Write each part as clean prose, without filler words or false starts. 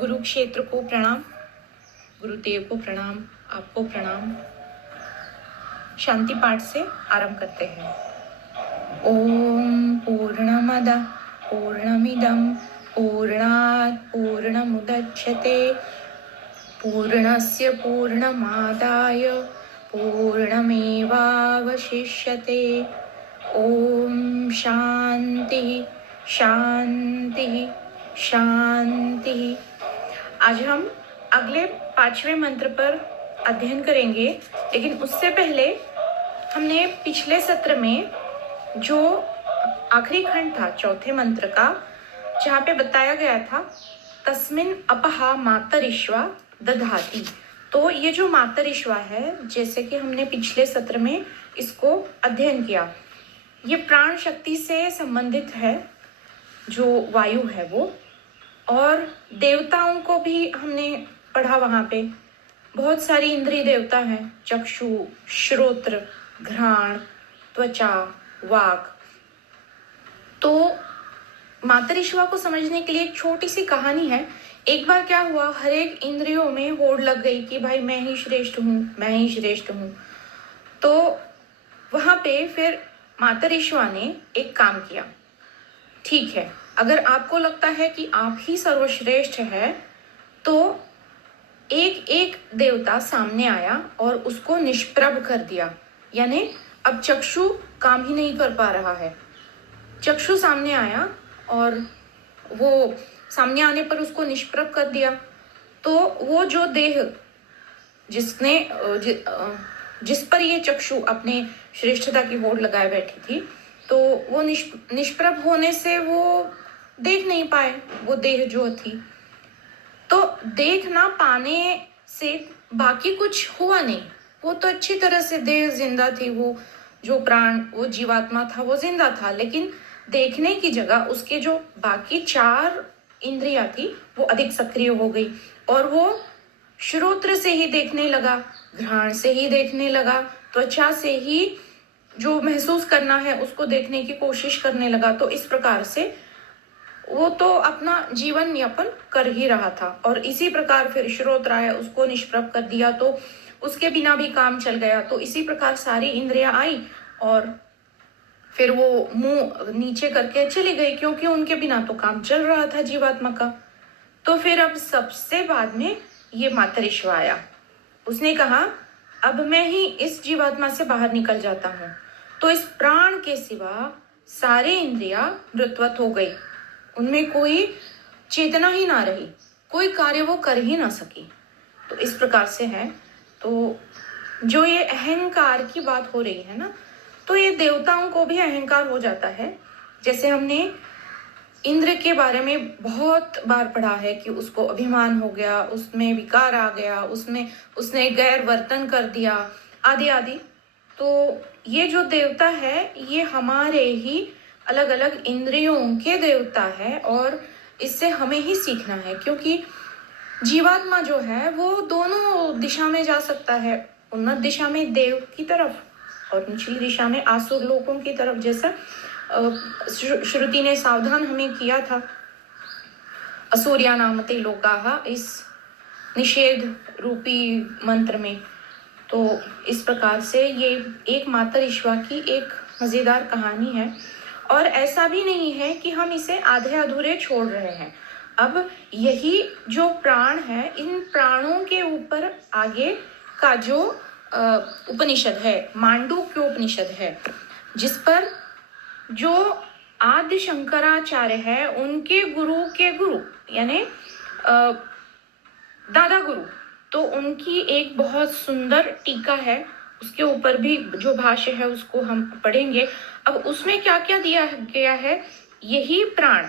गुरुक्षेत्र को प्रणाम, गुरुदेव को प्रणाम, आपको प्रणाम। शांति पाठ से आरंभ करते हैं। ओम पूर्णमदः पूर्णमिदं पूर्णात् पूर्णमुदच्यते पूर्णस्य पूर्णमादाय पूर्णमेवावशिष्यते। ओम शांति शांति शांति। आज हम अगले 5वें मंत्र पर अध्ययन करेंगे, लेकिन उससे पहले हमने पिछले सत्र में जो आखिरी खंड था चौथे मंत्र का, जहाँ पे बताया गया था तस्मिन् अपहा मातरिश्वा दधाति। तो ये जो मातरिश्वा है, जैसे कि हमने पिछले सत्र में इसको अध्ययन किया, ये प्राण शक्ति से संबंधित है, जो वायु है वो। और देवताओं को भी हमने पढ़ा, वहाँ पे बहुत सारी इंद्रिय देवता हैं, चक्षु, श्रोत्र, घ्राण, त्वचा, वाक। तो मातरिश्वा को समझने के लिए एक छोटी सी कहानी है। एक बार क्या हुआ, हर एक इंद्रियों में होड़ लग गई कि भाई मैं ही श्रेष्ठ हूँ, मैं ही श्रेष्ठ हूँ। तो वहाँ पे फिर मातरिश्वा ने एक काम किया। ठीक है, अगर आपको लगता है कि आप ही सर्वश्रेष्ठ है, तो एक एक देवता सामने आया और उसको निष्प्रभ कर दिया। यानी अब चक्षु काम ही नहीं कर पा रहा है। चक्षु सामने आया और वो सामने आने पर उसको निष्प्रभ कर दिया। तो वो जो देह जिस पर ये चक्षु अपने श्रेष्ठता की होड़ लगाए बैठी थी, तो वो निष्प्रभ होने से वो देख नहीं पाए, वो देह जो थी। तो देख ना पाने से बाकी कुछ हुआ नहीं। वो तो अच्छी तरह से देह जिंदा थी, वो जो प्राण, वो जीवात्मा था, वो जिंदा था, लेकिन देखने की जगह उसके जो बाकी 4 इंद्रियां थी वो अधिक सक्रिय हो गई। और वो श्रोत्र से ही देखने लगा, घ्राण से ही देखने लगा, त्वचा से ही जो महसूस करना है उसको देखने की कोशिश करने लगा। तो इस प्रकार से वो तो अपना जीवन यापन कर ही रहा था। और इसी प्रकार फिर श्रोत्र आया, उसको निष्प्रभ कर दिया, तो उसके बिना भी काम चल गया। तो इसी प्रकार सारी इंद्रियां आई और फिर वो मुंह नीचे करके चली गई, क्योंकि उनके बिना तो काम चल रहा था जीवात्मा का। तो फिर अब सबसे बाद में ये मातरिश्वा आया। उसने कहा अब मैं ही इस जीवात्मा से बाहर निकल जाता हूँ। तो इस प्राण के सिवा सारे इंद्रियां मृतवत हो गई, उनमें कोई चेतना ही ना रही, कोई कार्य वो कर ही ना सकी। तो इस प्रकार से है। तो जो ये अहंकार की बात हो रही है ना, तो ये देवताओं को भी अहंकार हो जाता है। जैसे हमने इंद्र के बारे में बहुत बार पढ़ा है कि उसको अभिमान हो गया, उसमें विकार आ गया, उसने गैर वर्तन कर दिया, आदि आदि। तो ये जो देवता है, ये हमारे ही अलग अलग इंद्रियों के देवता है, और इससे हमें ही सीखना है। क्योंकि जीवात्मा जो है वो दोनों दिशा में जा सकता है, उन्नत दिशा में देव की तरफ और निचली दिशा में आसुर लोकों की तरफ, जैसा श्रुति ने सावधान हमें किया था। असुर्या नामते लोकाः, इस निषेध रूपी मंत्र में। तो इस प्रकार से ये एक मातरिश्वा की एक मजेदार कहानी है। और ऐसा भी नहीं है कि हम इसे आधे अधूरे छोड़ रहे हैं। अब यही जो प्राण है, इन प्राणों के ऊपर आगे का जो उपनिषद है, मांडूक्य उपनिषद है, जिस पर जो आदि शंकराचार्य है, उनके गुरु के गुरु यानी दादा गुरु, तो उनकी एक बहुत सुंदर टीका है, उसके ऊपर भी जो भाष्य है उसको हम पढ़ेंगे। अब उसमें क्या क्या दिया गया है, यही प्राण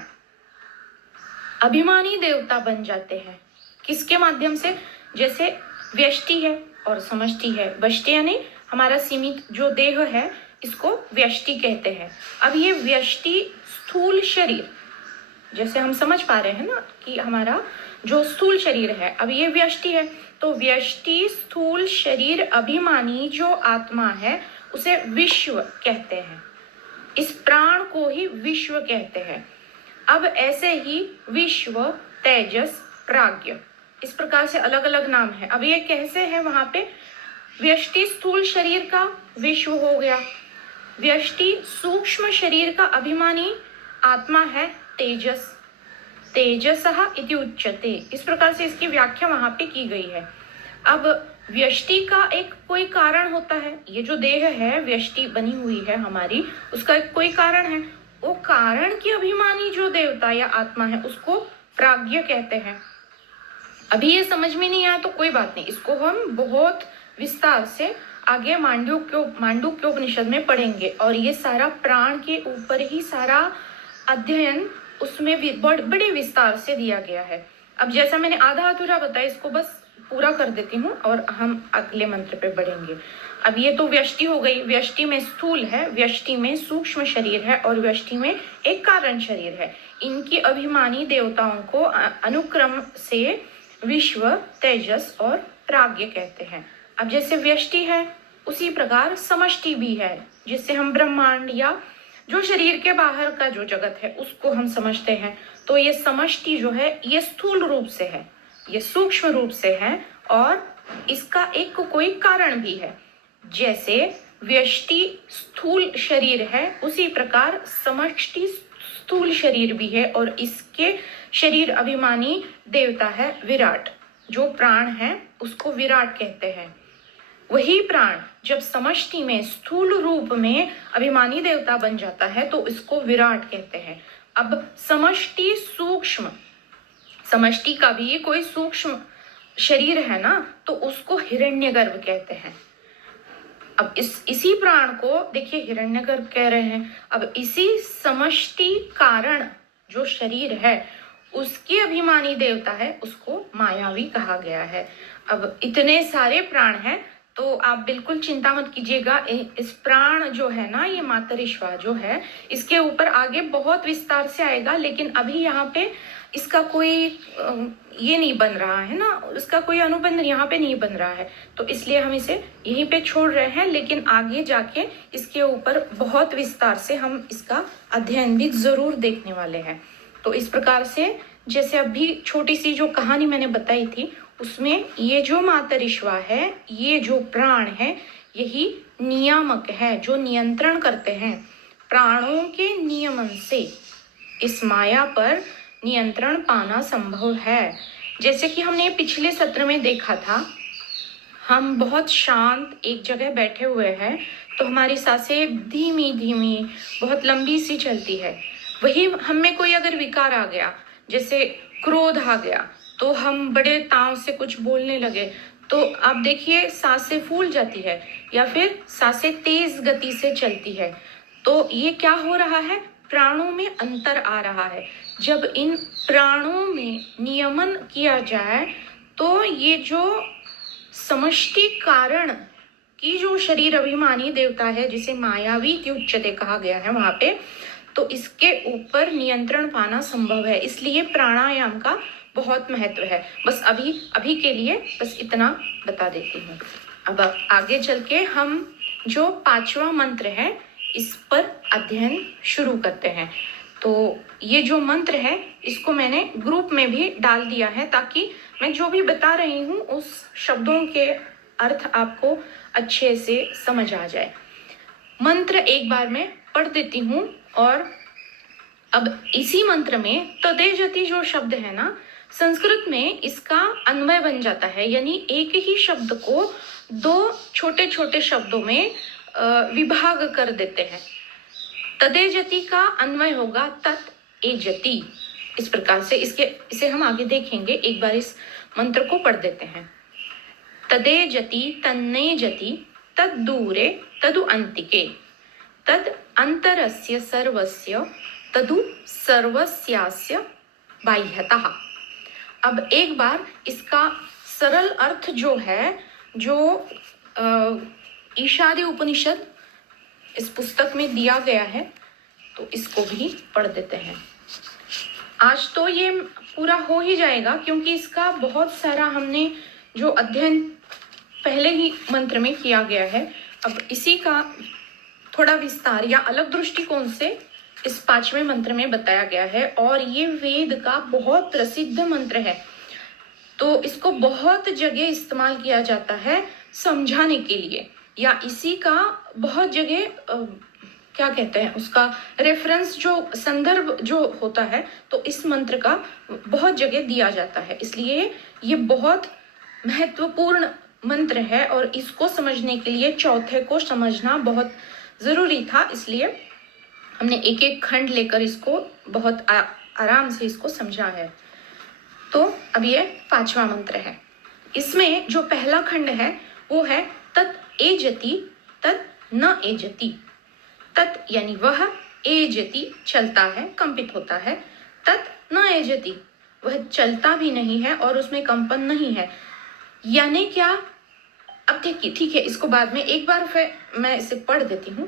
अभिमानी देवता बन जाते हैं। किसके माध्यम से? जैसे व्यष्टि है और समष्टि है। व्यष्टि यानी हमारा सीमित जो देह है, इसको व्यष्टि कहते हैं। अब ये व्यष्टि स्थूल शरीर, जैसे हम समझ पा रहे हैं ना कि हमारा जो स्थूल शरीर है, अब ये व्यष्टि है, तो व्यष्टि स्थूल शरीर अभिमानी जो आत्मा है उसे विश्व कहते हैं। इस प्राण को ही विश्व कहते हैं। अब ऐसे ही विश्व, तेजस, प्राज्ञ, इस प्रकार से अलग अलग नाम है। अब ये कैसे है, वहां पे व्यष्टि स्थूल शरीर का विश्व हो गया, व्यष्टि सूक्ष्म शरीर का अभिमानी आत्मा है तेजस, तेजसः इति उच्यते, इस प्रकार से इसकी व्याख्या वहां पे की गई है। अब व्यष्टि का एक कोई कारण होता है, ये जो देह है व्यष्टि बनी हुई है हमारी, उसका एक कोई कारण है, वो कारण की अभिमानी जो देवता या आत्मा है उसको प्राज्ञ कहते हैं। अभी ये समझ में नहीं आया तो कोई बात नहीं, इसको हम बहुत विस्तार से आगे मांडूक्योपनिषद में पढ़ेंगे, और ये सारा प्राण के ऊपर ही सारा अध्ययन उसमें भी बड़े विस्तार से दिया गया है। अब जैसा मैंने आधा अधूरा बताया, इसको बस पूरा कर देती हूँ और हम अगले मंत्र पे बढ़ेंगे। अब ये तो व्यष्टि हो गई, व्यष्टि में स्थूल है, व्यष्टि में सूक्ष्म शरीर है और व्यष्टि में एक कारण शरीर है। इनकी अभिमानी देवताओं को अनुक्रम से विश्व, तेजस और प्राज्ञ कहते हैं। अब जैसे व्यष्टि है उसी प्रकार समष्टि भी है, जिससे हम ब्रह्मांड या जो शरीर के बाहर का जो जगत है उसको हम समझते हैं। तो ये समष्टि जो है ये स्थूल रूप से है, ये सूक्ष्म रूप से है और इसका एक कोई कारण भी है। जैसे व्यष्टि स्थूल शरीर है उसी प्रकार समष्टि स्थूल शरीर भी है, और इसके शरीर अभिमानी देवता है विराट, जो प्राण है उसको विराट कहते हैं। वही प्राण जब समष्टि में स्थूल रूप में अभिमानी देवता बन जाता है तो इसको विराट कहते हैं। अब समष्टि सूक्ष्म, समष्टि का भी कोई सूक्ष्म शरीर है ना, तो उसको हिरण्यगर्भ कहते हैं। अब इसी प्राण को देखिए हिरण्यगर्भ कह रहे हैं। अब इसी समष्टि कारण जो शरीर है उसके अभिमानी देवता है उसको मायावी कहा गया है। अब इतने सारे प्राण हैं तो आप बिल्कुल चिंता मत कीजिएगा, इस प्राण जो है ना, ये मातरिश्वा जो है, इसके ऊपर आगे बहुत विस्तार से आएगा, लेकिन अभी यहाँ पे इसका कोई ये नहीं बन रहा है ना, उसका कोई अनुबंध यहाँ पे नहीं बन रहा है, तो इसलिए हम इसे यहीं पे छोड़ रहे हैं। लेकिन आगे जाके इसके ऊपर बहुत विस्तार से हम इसका अध्ययन भी जरूर देखने वाले हैं। तो इस प्रकार से जैसे अभी छोटी सी जो कहानी मैंने बताई थी उसमें ये जो मातरिश्वा है, ये जो प्राण है, यही नियामक है, जो नियंत्रण करते हैं। प्राणों के नियमन से इस माया पर नियंत्रण पाना संभव है। जैसे कि हमने पिछले सत्र में देखा था, हम बहुत शांत एक जगह बैठे हुए हैं तो हमारी सांसें धीमी धीमी बहुत लंबी सी चलती है। वही हम में कोई अगर विकार आ गया, जैसे क्रोध आ गया, तो हम बड़े ताव से कुछ बोलने लगे तो आप देखिए सांसें फूल जाती है या फिर सांसें तेज गति से चलती है। तो ये क्या हो रहा है, प्राणों में अंतर आ रहा है। जब इन प्राणों में नियमन किया जाए तो ये जो समष्टि कारण की जो शरीर अभिमानी देवता है, जिसे मायावी की उच्चते कहा गया है वहां पे, तो इसके ऊपर नियंत्रण पाना संभव है। इसलिए प्राणायाम का बहुत महत्व है। बस अभी के लिए बस इतना बता देती हूँ। अब आगे चल के हम जो 5वां मंत्र है इस पर अध्ययन शुरू करते हैं। तो ये जो मंत्र है इसको मैंने ग्रुप में भी डाल दिया है ताकि मैं जो भी बता रही हूँ उस शब्दों के अर्थ आपको अच्छे से समझ आ जाए। मंत्र एक बार मैं पढ़ देती हूँ, और अब इसी मंत्र में तदेजति जो शब्द है ना, संस्कृत में इसका अन्वय बन जाता है, यानी एक ही शब्द को 2 छोटे छोटे शब्दों में विभाग कर देते हैं। तदेजति का अन्वय होगा तत् एजति, इस प्रकार से इसे हम आगे देखेंगे। एक बार इस मंत्र को पढ़ देते हैं। तदेजति तन्नेजति तद्दूरे तदु अंतिके तद अंतरस्य सर्वस्य तदु सर्वस्यास्य बाह्यतः। अब एक बार इसका सरल अर्थ जो है, जो ईशादी उपनिषद इस पुस्तक में दिया गया है, तो इसको भी पढ़ देते हैं। आज तो ये पूरा हो ही जाएगा क्योंकि इसका बहुत सारा हमने जो अध्ययन पहले ही मंत्र में किया गया है। अब इसी का थोड़ा विस्तार या अलग दृष्टिकोण से इस 5वें मंत्र में बताया गया है, और ये वेद का बहुत प्रसिद्ध मंत्र है। तो इसको बहुत जगह इस्तेमाल किया जाता है समझाने के लिए, या इसी का बहुत जगह क्या कहते हैं उसका रेफरेंस, जो संदर्भ जो होता है, तो इस मंत्र का बहुत जगह दिया जाता है। इसलिए ये बहुत महत्वपूर्ण मंत्र है और इसको समझने के लिए चौथे को समझना बहुत जरूरी था। इसलिए हमने एक एक खंड लेकर इसको बहुत आराम से इसको समझा है। तो अब ये पांचवा मंत्र है। इसमें जो पहला खंड है वो है तत् एजति तत् न एजति। तत् यानी वह, एजति चलता है, कंपित होता है, तत् न एजति वह चलता भी नहीं है और उसमें कंपन नहीं है। यानी क्या? अब देखिए, ठीक है, इसको बाद में एक बार फिर मैं इसे पढ़ देती हूँ।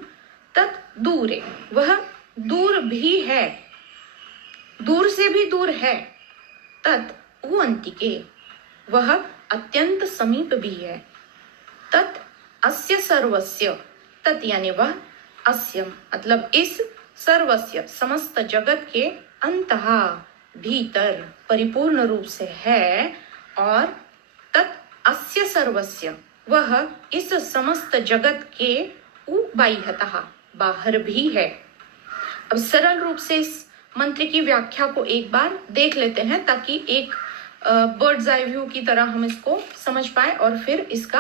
तत् दूरे, वह दूर भी है, दूर से भी दूर है। तत् वो अंतिके, वह अत्यंत समीप भी है। तत् अस्य सर्वस्य, तत् यानी वह, अस्य मतलब इस, सर्वस्य समस्त जगत के, अंतः भीतर भूर्ण रूप से है, और तत् अस्य सर्वस्य वह इस समस्त जगत के बाह्यतः बाहर भी है। अब सरल रूप से इस मंत्र की व्याख्या को एक बार देख लेते हैं ताकि एक बर्ड्स आई व्यू की तरह हम इसको समझ पाए और फिर इसका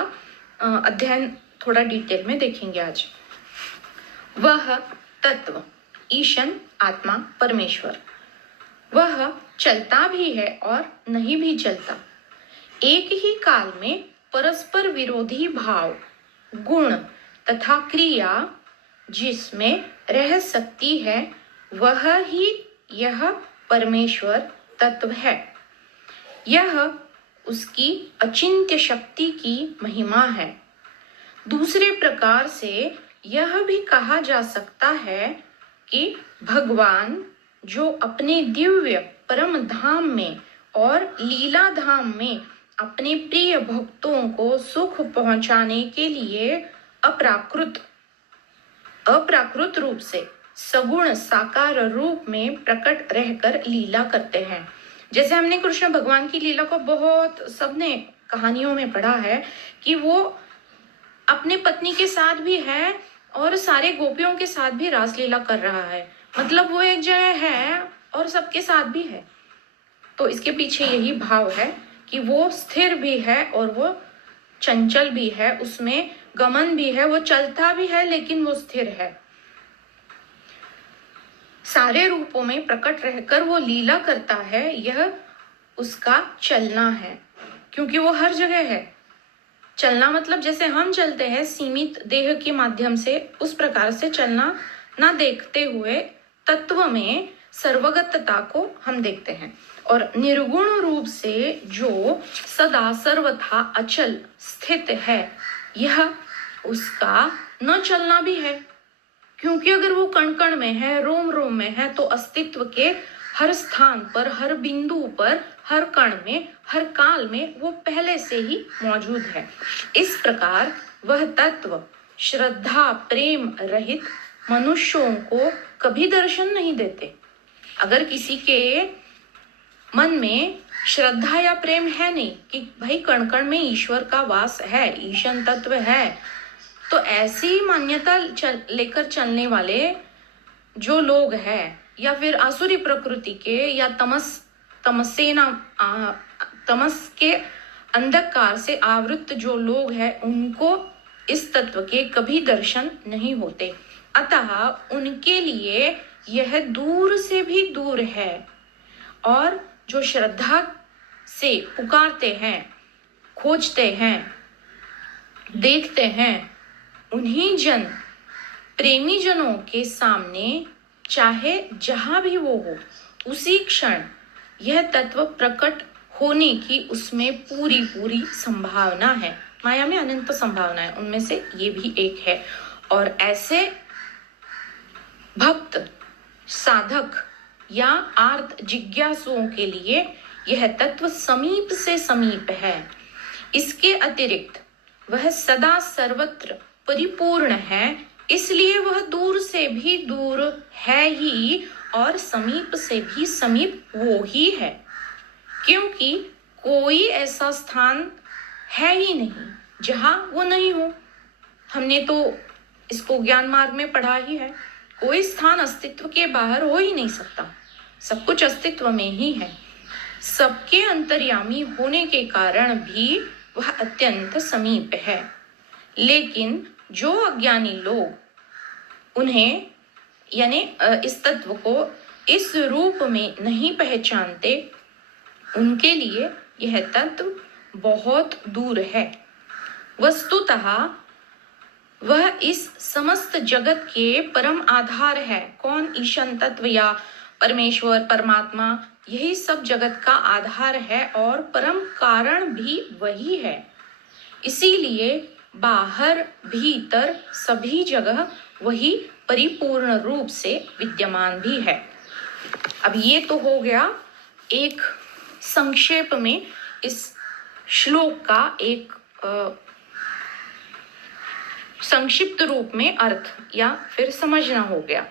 अध्ययन थोड़ा डिटेल में देखेंगे आज। वह तत्व, ईशन आत्मा परमेश्वर, वह चलता भी है और नहीं भी चलता। एक ही काल में परस्पर विरोधी भाव, गुण तथा क्रिया जिसमें रह सकती है, वह ही यह परमेश्वर तत्व है। यह उसकी अचिंत्य शक्ति की महिमा है। दूसरे प्रकार से यह भी कहा जा सकता है कि भगवान जो अपने दिव्य परम धाम में और लीला धाम में अपने प्रिय भक्तों को सुख पहुंचाने के लिए अप्राकृत रूप से सगुण साकार रूप में प्रकट रहकर लीला करते हैं। जैसे हमने कृष्ण भगवान की लीला को बहुत सबने कहानियों में पढ़ा है कि वो अपने पत्नी के साथ भी है और सारे गोपियों के साथ भी रासलीला कर रहा है। मतलब वो एक जगह है और सबके साथ भी है। तो इसके पीछे यही भाव है कि वो स्थिर भी है और वो चंचल भी है, उसमें गमन भी है, वो चलता भी है लेकिन वो स्थिर है। सारे रूपों में प्रकट रहकर वो लीला करता है, यह उसका चलना है, क्योंकि वो हर जगह है। चलना मतलब जैसे हम चलते हैं सीमित देह के माध्यम से, उस प्रकार से चलना ना देखते हुए तत्व में सर्वगतता को हम देखते हैं। और निर्गुण रूप से जो सदा सर्वथा अचल स्थित है, यह उसका न चलना भी है, क्योंकि अगर वो कण कण में है, रोम रोम में है, तो अस्तित्व के हर स्थान पर, हर बिंदु पर, हर कण में, हर काल में वो पहले से ही मौजूद है। इस प्रकार वह तत्व श्रद्धा प्रेम रहित मनुष्यों को कभी दर्शन नहीं देते। अगर किसी के मन में श्रद्धा या प्रेम है नहीं कि भाई कण कण में ईश्वर का वास है, ईशन तत्व है, तो ऐसी मान्यता लेकर चलने वाले जो लोग हैं, या फिर आसुरी प्रकृति के या तमस के अंधकार से आवृत जो लोग हैं, उनको इस तत्व के कभी दर्शन नहीं होते। अतः उनके लिए यह दूर से भी दूर है। और जो श्रद्धा से पुकारते हैं, खोजते हैं, देखते हैं, उन्हीं प्रेमी जनों के सामने चाहे जहां भी वो हो, उसी क्षण यह तत्व प्रकट होने की उसमें पूरी संभावना है। माया में अनंत संभावना है, उनमें से ये भी एक है। और ऐसे भक्त, साधक या आर्त जिज्ञासुओं के लिए यह तत्व समीप से समीप है। इसके अतिरिक्त वह सदा सर्वत्र परिपूर्ण है, इसलिए वह दूर से भी दूर है ही और समीप से भी समीप वो ही है। क्योंकि कोई ऐसा स्थान है ही नहीं जहां वो नहीं हो। हमने तो इसको ज्ञान मार्ग में पढ़ा ही है। कोई स्थान अस्तित्व के बाहर हो ही नहीं सकता, सब कुछ अस्तित्व में ही है। सबके अंतर्यामी होने के कारण भी वह अत्यंत समीप है। लेकिन जो अज्ञानी लोग उन्हें यानी इस तत्व को इस रूप में नहीं पहचानते, उनके लिए यह तत्व बहुत दूर है। वस्तुतः वह इस समस्त जगत के परम आधार है। कौन? ईशान तत्व या परमेश्वर, परमात्मा, यही सब जगत का आधार है और परम कारण भी वही है। इसीलिए बाहर भीतर सभी जगह वही परिपूर्ण रूप से विद्यमान भी है। अब ये तो हो गया एक संक्षेप में इस श्लोक का एक संक्षिप्त रूप में अर्थ या फिर समझना हो गया।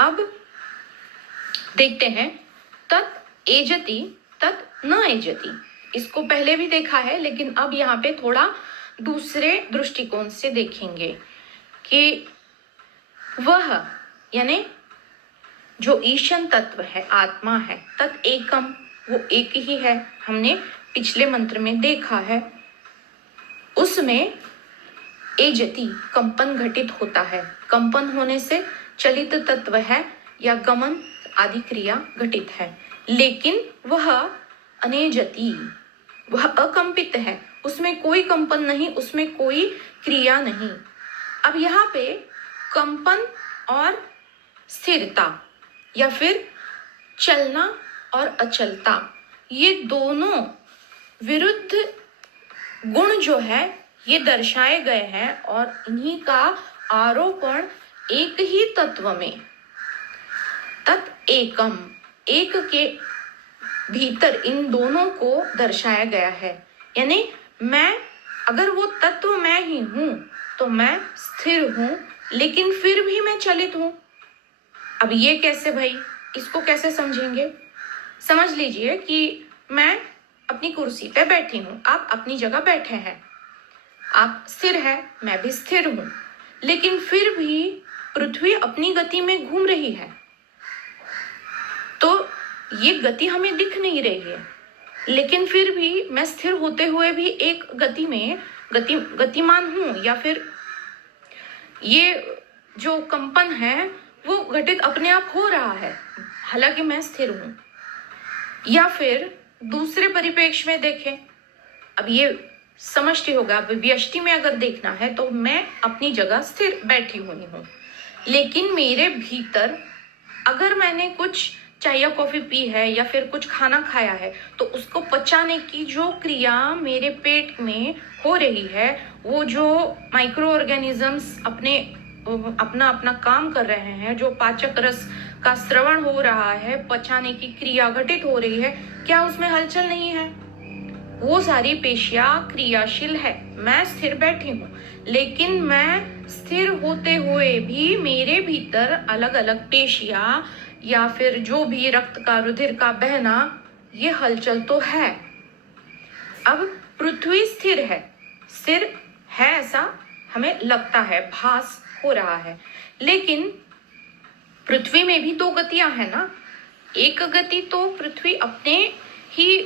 अब देखते हैं तत् एजति तत् न एजति। इसको पहले भी देखा है, लेकिन अब यहाँ पे थोड़ा दूसरे दृष्टिकोण से देखेंगे कि वह यानी जो ईशन तत्व है, आत्मा है, तत् एकम, वो एक ही है। हमने पिछले मंत्र में देखा है। उसमें एजति कंपन घटित होता है। कंपन होने से चलित तत्व है या गमन आदि क्रिया घटित है। लेकिन वह अनेजति, वह अकंपित है, उसमें कोई कंपन नहीं, उसमें कोई क्रिया नहीं। अब यहाँ पे कंपन और स्थिरता या फिर चलना और अचलता, ये दोनों विरुद्ध गुण जो है ये दर्शाए गए हैं और इन्हीं का आरोपण एक ही तत्व में तत् एकम, एक के भीतर इन दोनों को दर्शाया गया है। यानी मैं, अगर वो तत्व मैं ही हूं तो मैं स्थिर हूं, लेकिन फिर भी मैं चलित हूं। अब ये कैसे भाई, इसको कैसे समझेंगे? समझ लीजिए कि मैं अपनी कुर्सी पे बैठी हूं, आप अपनी जगह बैठे हैं, आप स्थिर है, मैं भी स्थिर हूं, लेकिन फिर भी पृथ्वी अपनी गति में घूम रही है। तो ये गति हमें दिख नहीं रही है, लेकिन फिर भी मैं स्थिर होते हुए भी एक गति में गतिमान हूं, या फिर ये जो कंपन है वो घटित अपने आप हो रहा है, हालांकि मैं स्थिर हूं। या फिर दूसरे परिप्रेक्ष्य में देखें, अब ये समष्टि होगा, अब व्यष्टि में अगर देखना है तो मैं अपनी जगह स्थिर बैठी हुई हूँ, लेकिन मेरे भीतर अगर मैंने कुछ चाय या कॉफी पी है या फिर कुछ खाना खाया है, तो उसको पचाने की जो क्रिया मेरे पेट में हो रही है, वो जो माइक्रो ऑर्गेनिजम्स अपना अपना काम कर रहे हैं, जो पाचक रस का स्रवण हो रहा है, पचाने की क्रिया घटित हो रही है, क्या उसमें हलचल नहीं है? वो सारी पेशियां क्रियाशील है। मैं स्थिर बैठी हूँ, लेकिन मैं स्थिर होते हुए भी मेरे भीतर अलग अलग पेशियां या फिर जो भी रक्त का, रुधिर का बहना, ये हलचल तो है। अब पृथ्वी स्थिर है ऐसा हमें लगता है, भास हो रहा है, लेकिन पृथ्वी में भी दो गतियां है ना। एक गति तो पृथ्वी अपने ही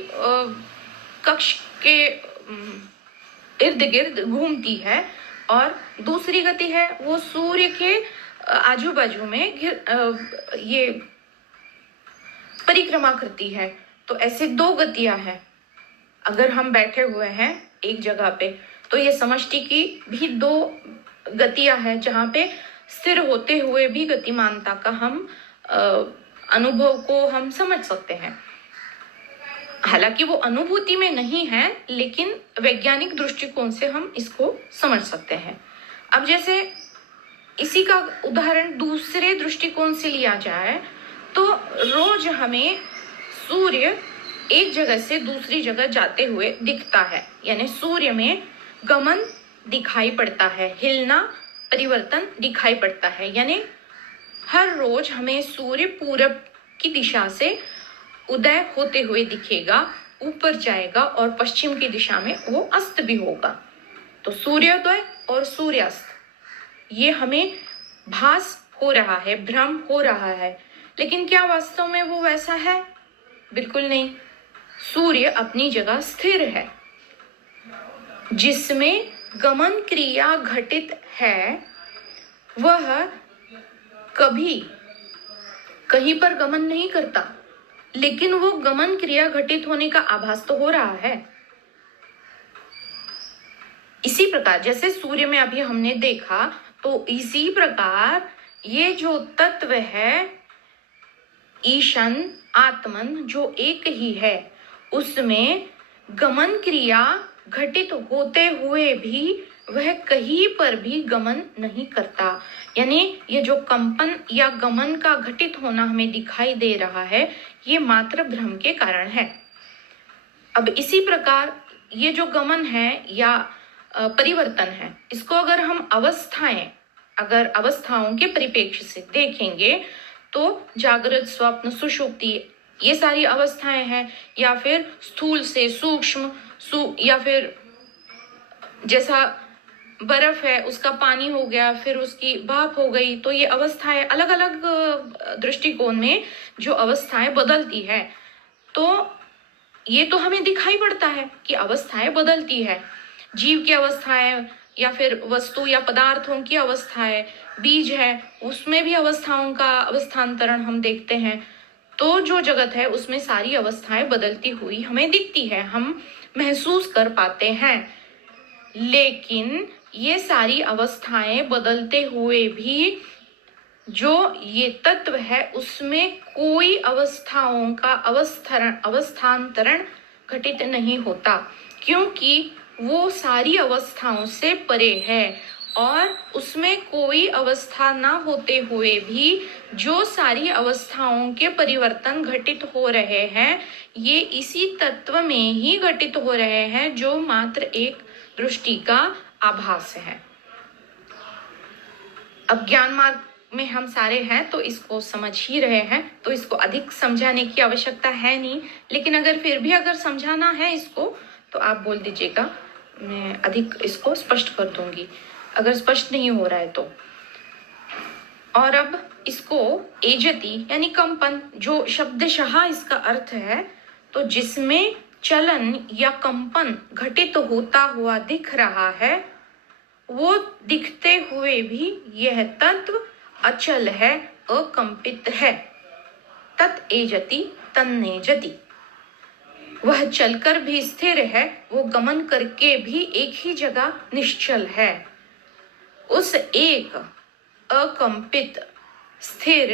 कक्ष के इर्द गिर्द घूमती है, और दूसरी गति है वो सूर्य के आजू बाजू में ये परिक्रमा करती है। तो ऐसे दो गतियां हैं। अगर हम बैठे हुए हैं एक जगह पे, तो ये समष्टि की भी दो गतियां हैं, जहां पे स्थिर होते हुए भी गतिमानता का हम अनुभव को हम समझ सकते हैं। हालांकि वो अनुभूति में नहीं है, लेकिन वैज्ञानिक दृष्टिकोण से हम इसको समझ सकते हैं। अब जैसे इसी का उदाहरण दूसरे दृष्टिकोण से लिया जाए, तो रोज हमें सूर्य एक जगह से दूसरी जगह जाते हुए दिखता है, यानी सूर्य में गमन दिखाई पड़ता है, हिलना, परिवर्तन दिखाई पड़ता है। यानी हर रोज हमें सूर्य पूरब की दिशा से उदय होते हुए दिखेगा, ऊपर जाएगा और पश्चिम की दिशा में वो अस्त भी होगा। तो सूर्योदय और सूर्यास्त ये हमें भास हो रहा है, भ्रम हो रहा है, लेकिन क्या वास्तव में वो वैसा है? बिल्कुल नहीं। सूर्य अपनी जगह स्थिर है। जिसमें गमन क्रिया घटित है वह कभी कहीं पर गमन नहीं करता, लेकिन वो गमन क्रिया घटित होने का आभास तो हो रहा है। इसी प्रकार जैसे सूर्य में अभी हमने देखा, तो इसी प्रकार ये जो तत्व है ईशन आत्मन जो एक ही है, उसमें गमन क्रिया घटित होते हुए भी वह कहीं पर भी गमन नहीं करता। यानी ये जो कंपन या गमन का घटित होना हमें दिखाई दे रहा है, ये मात्र भ्रम के कारण है। अब इसी प्रकार ये जो गमन है या परिवर्तन है, इसको अगर हम अगर अवस्थाओं के परिप्रेक्ष्य से देखेंगे तो जागृत, स्वप्न, सुषुप्ति ये सारी अवस्थाएं हैं, या फिर स्थूल से सूक्ष्म या फिर जैसा बर्फ है उसका पानी हो गया, फिर उसकी भाप हो गई, तो ये अवस्थाएं अलग अलग दृष्टिकोण में जो अवस्थाएं बदलती है, तो ये तो हमें दिखाई पड़ता है कि अवस्थाएं बदलती है। जीव की अवस्थाएं या फिर वस्तु या पदार्थों की अवस्थाएं, बीज है उसमें भी अवस्थाओं का अवस्थांतरण हम देखते हैं। तो जो जगत है उसमें सारी अवस्थाएं बदलती हुई हमें दिखती है, हम महसूस कर पाते हैं। लेकिन ये सारी अवस्थाएं बदलते हुए भी जो ये तत्व है उसमें कोई अवस्थाओं का अवस्थांतरण घटित नहीं होता, क्योंकि वो सारी अवस्थाओं से परे है। और उसमें कोई अवस्था ना होते हुए भी जो सारी अवस्थाओं के परिवर्तन घटित हो रहे हैं, ये इसी तत्व में ही घटित हो रहे हैं जो मात्र एक दृष्टि का आभास है। अब ज्ञान मार्ग में हम सारे हैं तो इसको समझ ही रहे हैं, तो इसको अधिक समझाने की आवश्यकता है नहीं, लेकिन अगर फिर भी अगर समझाना है इसको तो आप बोल दीजिएगा, मैं अधिक इसको स्पष्ट कर दूंगी अगर स्पष्ट नहीं हो रहा है तो। और अब इसको एजति यानी कंपन, जो शब्दशः इसका अर्थ है, तो जिसमें चलन या कंपन घटित होता हुआ दिख रहा है, वो दिखते हुए भी यह तत्व अचल है, अकंपित है। तत् एजति तन्नेजति, वह चलकर भी स्थिर है, वो गमन करके भी एक ही जगह निश्चल है। उस एक अकंपित स्थिर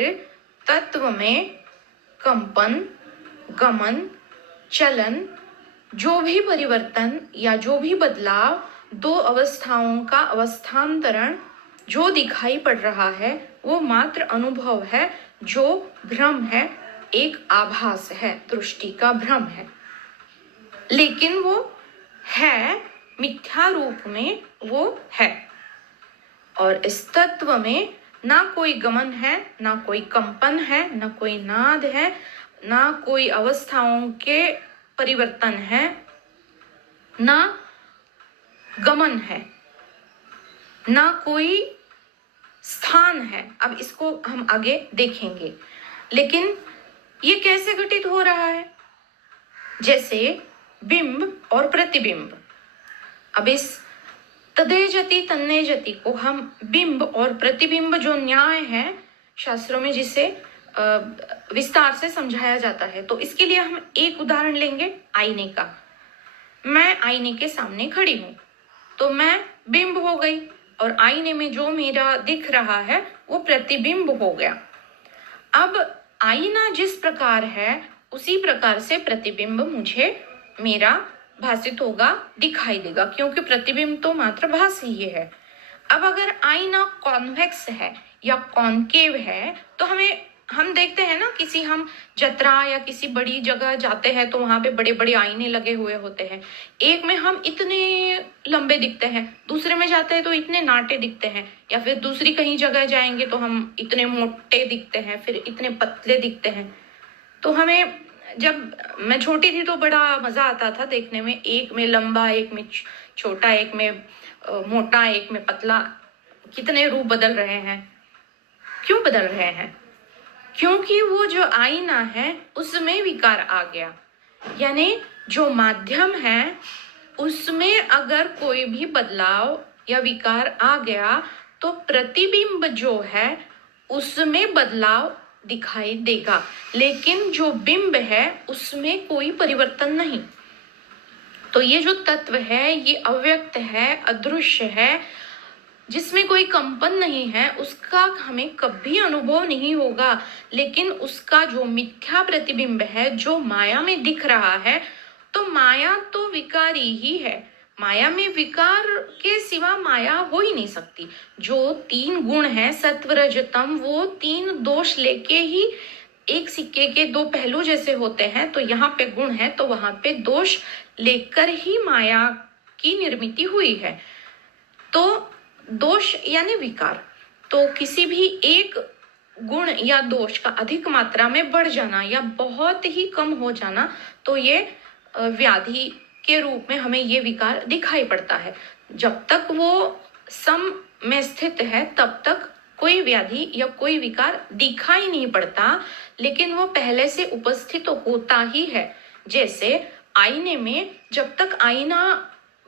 तत्व में कंपन, गमन, चलन, जो भी परिवर्तन या जो भी बदलाव, दो अवस्थाओं का अवस्थांतरण जो दिखाई पड़ रहा है, वो मात्र अनुभव है, जो भ्रम है, एक आभास है, दृष्टि का भ्रम है। लेकिन वो है, मिथ्या रूप में वो है। और इस तत्व में ना कोई गमन है, ना कोई कंपन है, ना कोई नाद है, ना कोई अवस्थाओं के परिवर्तन है, ना गमन है, ना कोई स्थान है। अब इसको हम आगे देखेंगे, लेकिन ये कैसे घटित हो रहा है? जैसे बिंब और प्रतिबिंब। अब इस तदेजति तन्नेजति को हम बिंब और प्रतिबिंब जो न्याय है शास्त्रों में, जिसे विस्तार से समझाया जाता है, तो इसके लिए हम एक उदाहरण लेंगे आईने का। मैं आईने के सामने खड़ी हूं, तो मैं बिंब हो गई और आईने में जो मेरा दिख रहा है वो प्रतिबिंब हो गया। अब आईना जिस प्रकार है उसी प्रकार से प्रतिबिंब मुझे मेरा भासित होगा, दिखाई देगा, क्योंकि प्रतिबिंब तो मात्र भास ही है। अब अगर आईना कॉन्वेक्स है या कॉन्केव है, तो हम देखते हैं ना, किसी हम जत्रा या किसी बड़ी जगह जाते हैं तो वहां पे बड़े बड़े आईने लगे हुए होते हैं। एक में हम इतने लंबे दिखते हैं, दूसरे में जाते हैं तो इतने नाटे दिखते हैं, या फिर दूसरी कहीं जगह जाएंगे तो हम इतने मोटे दिखते हैं, फिर इतने पतले दिखते हैं। तो हमें जब मैं छोटी थी तो बड़ा मजा आता था देखने में, एक में लंबा, एक में छोटा, एक में मोटा, एक में पतला, कितने रूप बदल रहे हैं। क्यों बदल रहे हैं? क्योंकि वो जो आईना है उसमें विकार आ गया, यानी जो माध्यम है उसमें अगर कोई भी बदलाव या विकार आ गया तो प्रतिबिंब जो है उसमें बदलाव दिखाई देगा, लेकिन जो बिंब है उसमें कोई परिवर्तन नहीं। तो ये जो तत्व है ये अव्यक्त है, अदृश्य है, जिसमें कोई कंपन नहीं है, उसका हमें कभी अनुभव नहीं होगा। लेकिन उसका जो मिथ्या प्रतिबिंब है, जो माया में दिख रहा है, तो माया तो विकारी ही है। माया में विकार के सिवा माया हो ही नहीं सकती। जो 3 गुण है सत्व रज तम, वो 3 दोष लेके ही एक सिक्के के 2 पहलू जैसे होते हैं। तो यहाँ पे गुण है तो वहां पे दोष लेकर ही माया की निर्मिति हुई है। तो दोष यानी विकार, तो किसी भी एक गुण या दोष का अधिक मात्रा में बढ़ जाना या बहुत ही कम हो जाना, तो ये व्याधि के रूप में हमें ये विकार दिखाई पड़ता है। जब तक वो सम में स्थित है तब तक कोई व्याधि या कोई विकार दिखाई नहीं पड़ता, लेकिन वो पहले से उपस्थित तो होता ही है। जैसे आईने में जब तक आईना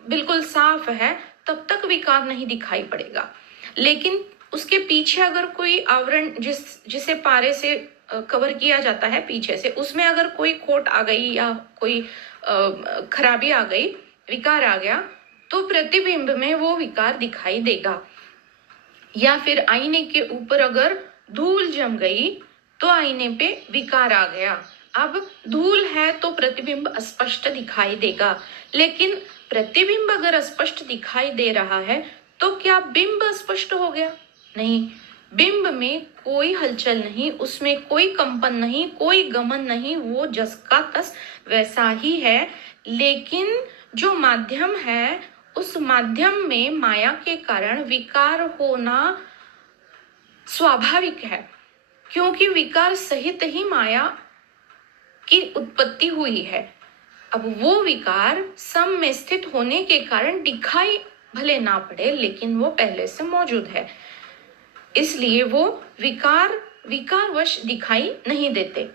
बिल्कुल साफ है तब तक विकार नहीं दिखाई पड़ेगा, लेकिन उसके पीछे अगर कोई आवरण जिसे पारे से कवर किया जाता है पीछे से, उसमें अगर कोई खोट आ गई या कोई खराबी आ गई, विकार आ गया, तो प्रतिबिंब में वो विकार दिखाई देगा। या फिर आईने के ऊपर अगर धूल जम गई तो आईने पे विकार आ गया। अब धूल है तो प्रतिबिंब स्पष्ट दिखाई देगा, लेकिन प्रतिबिंब अगर स्पष्ट दिखाई दे रहा है तो क्या बिंब स्पष्ट हो गया? नहीं, बिंब में कोई हलचल नहीं, उसमें कोई कंपन नहीं, कोई गमन नहीं, वो जस का तस वैसा ही है। लेकिन जो माध्यम है उस माध्यम में माया के कारण विकार होना स्वाभाविक है, क्योंकि विकार सहित ही माया की उत्पत्ति हुई है। अब वो विकार सम में स्थित होने के कारण दिखाई भले ना पड़े, लेकिन वो पहले से मौजूद है, इसलिए वो विकारवश दिखाई नहीं देते।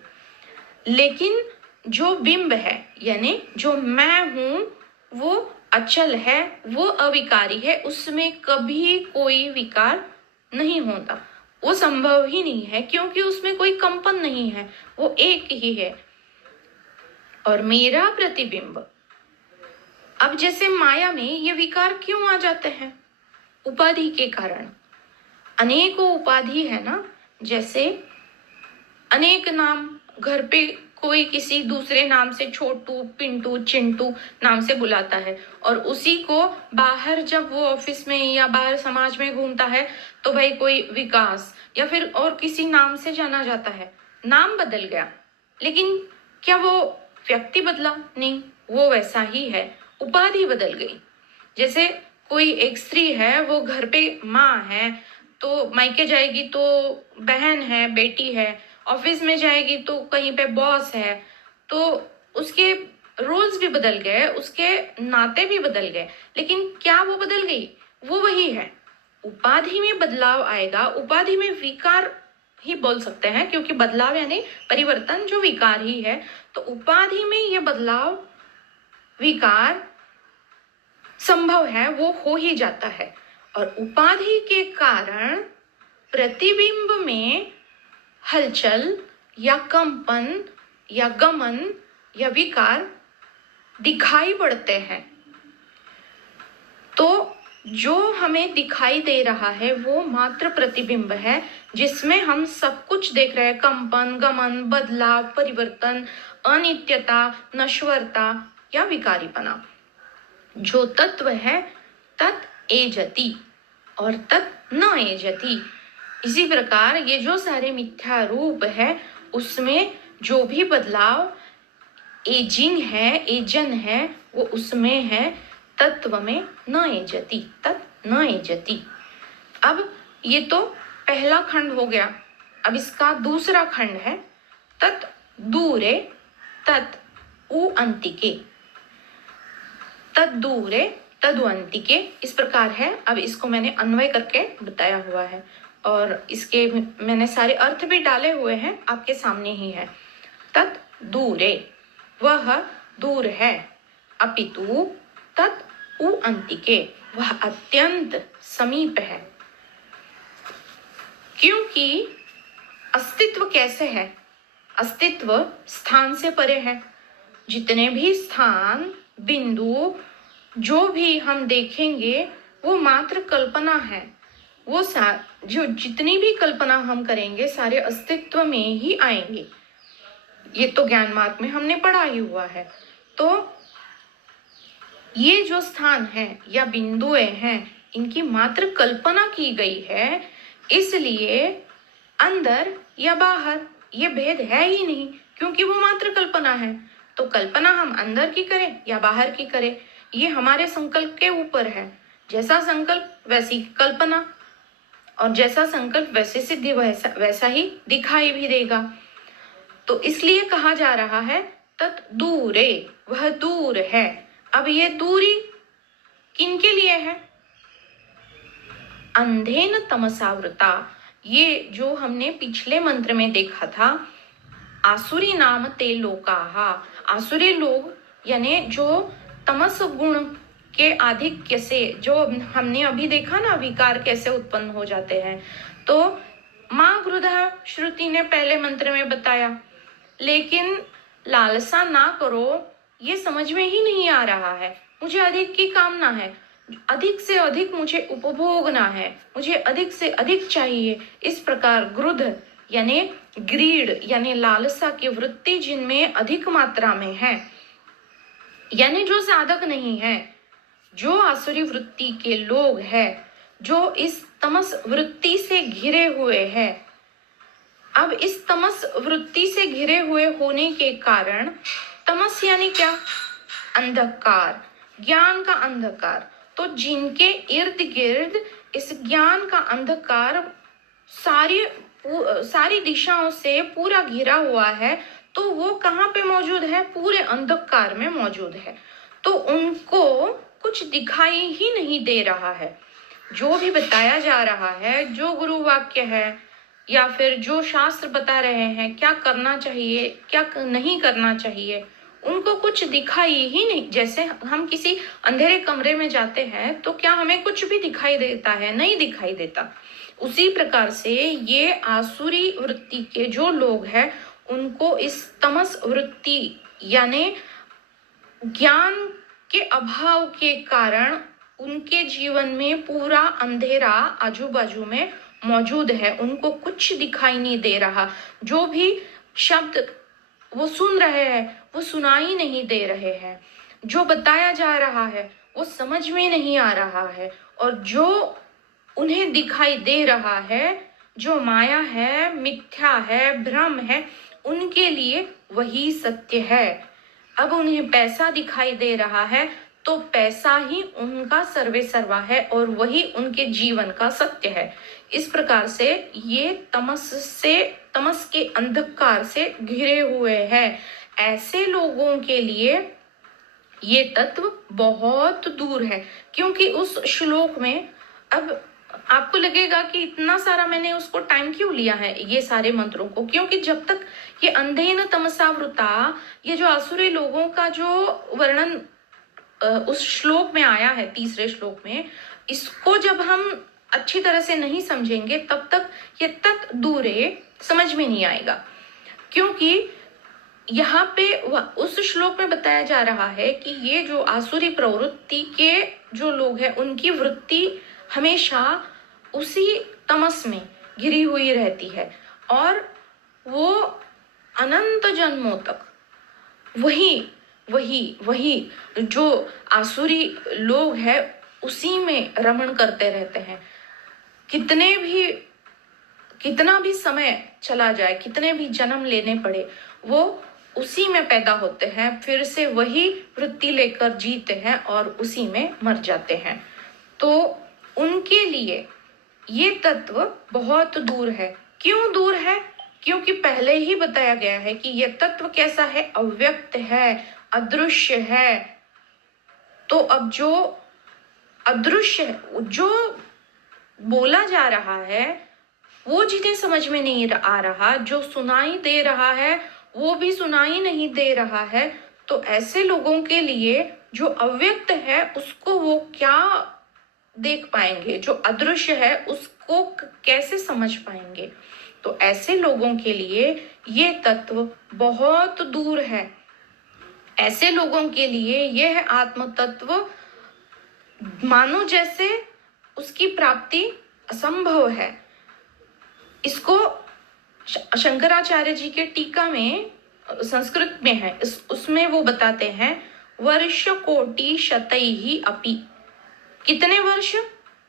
लेकिन जो बिंब है यानी जो मैं हूं वो अचल है, वो अविकारी है, उसमें कभी कोई विकार नहीं होता, वो संभव ही नहीं है, क्योंकि उसमें कोई कंपन नहीं है, वो एक ही है। और मेरा प्रतिबिंब, अब जैसे माया में ये विकार क्यों आ जाते हैं? उपाधि के कारण। अनेकों उपाधि है ना, जैसे अनेक नाम, घर पे कोई किसी दूसरे नाम से छोटू, पिंटू, चिंटू नाम से बुलाता है, और उसी को बाहर जब वो ऑफिस में या बाहर समाज में घूमता है तो भाई कोई विकास या फिर और किसी नाम से जाना जाता है। नाम बदल गया, लेकिन क्या वो व्यक्ति बदला? नहीं, वो वैसा ही है, उपाधि बदल गई। जैसे कोई एक स्त्री है, वो घर पे माँ है तो मायके जाएगी तो बहन है, बेटी है, ऑफिस में जाएगी तो कहीं पे बॉस है, तो उसके रोल्स भी बदल गए, उसके नाते भी बदल गए, लेकिन क्या वो बदल गई? वो वही है। उपाधि में बदलाव आएगा, उपाधि में विकार ही बोल सकते हैं, क्योंकि बदलाव यानी परिवर्तन, जो विकार ही है। तो उपाधि में ये बदलाव, विकार संभव है, वो हो ही जाता है। और उपाधि के कारण प्रतिबिंब में हलचल या कंपन या गमन या विकार दिखाई पड़ते हैं। तो जो हमें दिखाई दे रहा है वो मात्र प्रतिबिंब है, जिसमें हम सब कुछ देख रहे हैं, कंपन, गमन, बदलाव, परिवर्तन, अनित्यता, नश्वरता या विकारीपना। जो तत्व है तत् एजति और तत् न एजति। इसी प्रकार ये जो सारे मिथ्या रूप है उसमें जो भी बदलाव एजिंग है, एजन है, वो उसमें है, तत्व में न एजति, तत् न एजति। अब ये तो पहला खंड हो गया। अब इसका दूसरा खंड है तत् दूरे तत् उ अंतिके, तद दूरे तदु अंतिके, इस प्रकार है। अब इसको मैंने अन्वय करके बताया हुआ है और इसके मैंने सारे अर्थ भी डाले हुए हैं, आपके सामने ही है। तत् दूरे, वह दूर है, अपितु तत् उ अंतिके, वह अत्यंत समीप है। क्योंकि अस्तित्व कैसे है? अस्तित्व स्थान से परे है। जितने भी स्थान, बिंदु जो भी हम देखेंगे वो मात्र कल्पना है। वो जो जितनी भी कल्पना हम करेंगे सारे अस्तित्व में ही आएंगे। ये तो ज्ञान मार्ग में हमने पढ़ा ही हुआ है। तो ये जो स्थान है या बिंदुएं हैं, इनकी मात्र कल्पना की गई है, इसलिए अंदर या बाहर ये भेद है ही नहीं, क्योंकि वो मात्र कल्पना है। तो कल्पना हम अंदर की करें या बाहर की करें, ये हमारे संकल्प के ऊपर है। जैसा संकल्प वैसी कल्पना, और जैसा संकल्प वैसे सिद्धि, वैसा ही दिखाई भी देगा। तो इसलिए कहा जा रहा है तत् दूरे, वह दूर है। अब ये दूरी किनके लिए है? अंधेन तमसावृता, ये जो हमने पिछले मंत्र में देखा था, आसुरी नाम ते लोकाहा, आसुरी लोग यानी जो तमस गुण के आधिक्य से, जो हमने अभी देखा ना विकार कैसे उत्पन्न हो जाते हैं, तो माँ गृधा श्रुति ने पहले मंत्र में बताया। लेकिन लालसा ना करो, ये समझ में ही नहीं आ रहा है। मुझे अधिक की कामना है, अधिक से अधिक मुझे उपभोगना है, मुझे अधिक से अधिक चाहिए। इस प्रकार ग्रुध यानी ग्रीड यानी लालसा की वृत्ति जिनमें अधिक मात्रा में है, यानी जो साधक नहीं है, जो आसुरी वृत्ति के लोग हैं, जो इस तमस वृत्ति से घिरे हुए हैं। अब इस तमस वृत्ति से घिरे हुए होने के कारण, तमस यानी क्या? अंधकार, ज्ञान का अंधकार। तो जिनके इर्द गिर्द इस ज्ञान का अंधकार सारी दिशाओं से पूरा घिरा हुआ है, तो वो कहाँ पे मौजूद है? पूरे अंधकार में मौजूद है। तो उनको कुछ दिखाई ही नहीं दे रहा है। जो भी बताया जा रहा है, जो गुरु वाक्य है या फिर जो शास्त्र बता रहे हैं क्या करना चाहिए, क्या नहीं करना चाहिए, उनको कुछ दिखाई ही नहीं। जैसे हम किसी अंधेरे कमरे में जाते हैं तो क्या हमें कुछ भी दिखाई देता है? नहीं दिखाई देता। उसी प्रकार से ये आसुरी वृत्ति के जो लोग हैं, उनको इस तमस वृत्ति यानी ज्ञान के अभाव के कारण उनके जीवन में पूरा अंधेरा आजू बाजू में मौजूद है। उनको कुछ दिखाई नहीं दे रहा। जो भी शब्द वो सुन रहे हैं वो सुनाई नहीं दे रहे हैं। जो बताया जा रहा है वो समझ में नहीं आ रहा है। और जो उन्हें दिखाई दे रहा है, जो माया है, मिथ्या है, भ्रम है, उनके लिए वही सत्य है। अब उन्हें पैसा दिखाई दे रहा है तो पैसा ही उनका सर्वे सर्वा है और वही उनके जीवन का सत्य है। इस प्रकार से ये तमस के अंधकार से घिरे हुए हैं। ऐसे लोगों के लिए ये तत्व बहुत दूर है। क्योंकि उस श्लोक में, अब आपको लगेगा कि इतना सारा मैंने उसको टाइम क्यों लिया है ये सारे मंत्रों को, क्योंकि जब तक ये अंधेन तमसावृता, ये जो आसुरी लोगों का जो वर्णन उस श्लोक में आया है, तीसरे श्लोक में, इसको जब हम अच्छी तरह से नहीं समझेंगे तब तक ये तत् दूरे समझ में नहीं आएगा। क्योंकि यहाँ पे उस श्लोक में बताया जा रहा है कि ये जो आसुरी प्रवृत्ति के जो लोग हैं, उनकी वृत्ति हमेशा उसी तमस में घिरी हुई रहती है और वो अनंत जन्मों तक वही जो आसुरी लोग हैं उसी में रमण करते रहते हैं। कितना भी समय चला जाए, कितने भी जन्म लेने पड़े, वो उसी में पैदा होते हैं, फिर से वही वृत्ति लेकर जीते हैं और उसी में मर जाते हैं। तो उनके लिए ये तत्व बहुत दूर है। क्यों दूर है? क्योंकि पहले ही बताया गया है कि यह तत्व कैसा है, अव्यक्त है, अदृश्य है। तो अब जो अदृश्य है, जो बोला जा रहा है, वो जिन्हें समझ में नहीं आ रहा, जो सुनाई दे रहा है वो भी सुनाई नहीं दे रहा है, तो ऐसे लोगों के लिए जो अव्यक्त है उसको वो क्या देख पाएंगे, जो अदृश्य है उसको कैसे समझ पाएंगे। तो ऐसे लोगों के लिए ये तत्व बहुत दूर है। ऐसे लोगों के लिए यह आत्म तत्व मानो जैसे उसकी प्राप्ति असंभव है। इसको शंकराचार्य जी के टीका में, संस्कृत में है, उसमें वो बताते हैं, वर्ष कोटि शतैहि अपि। कितने वर्ष?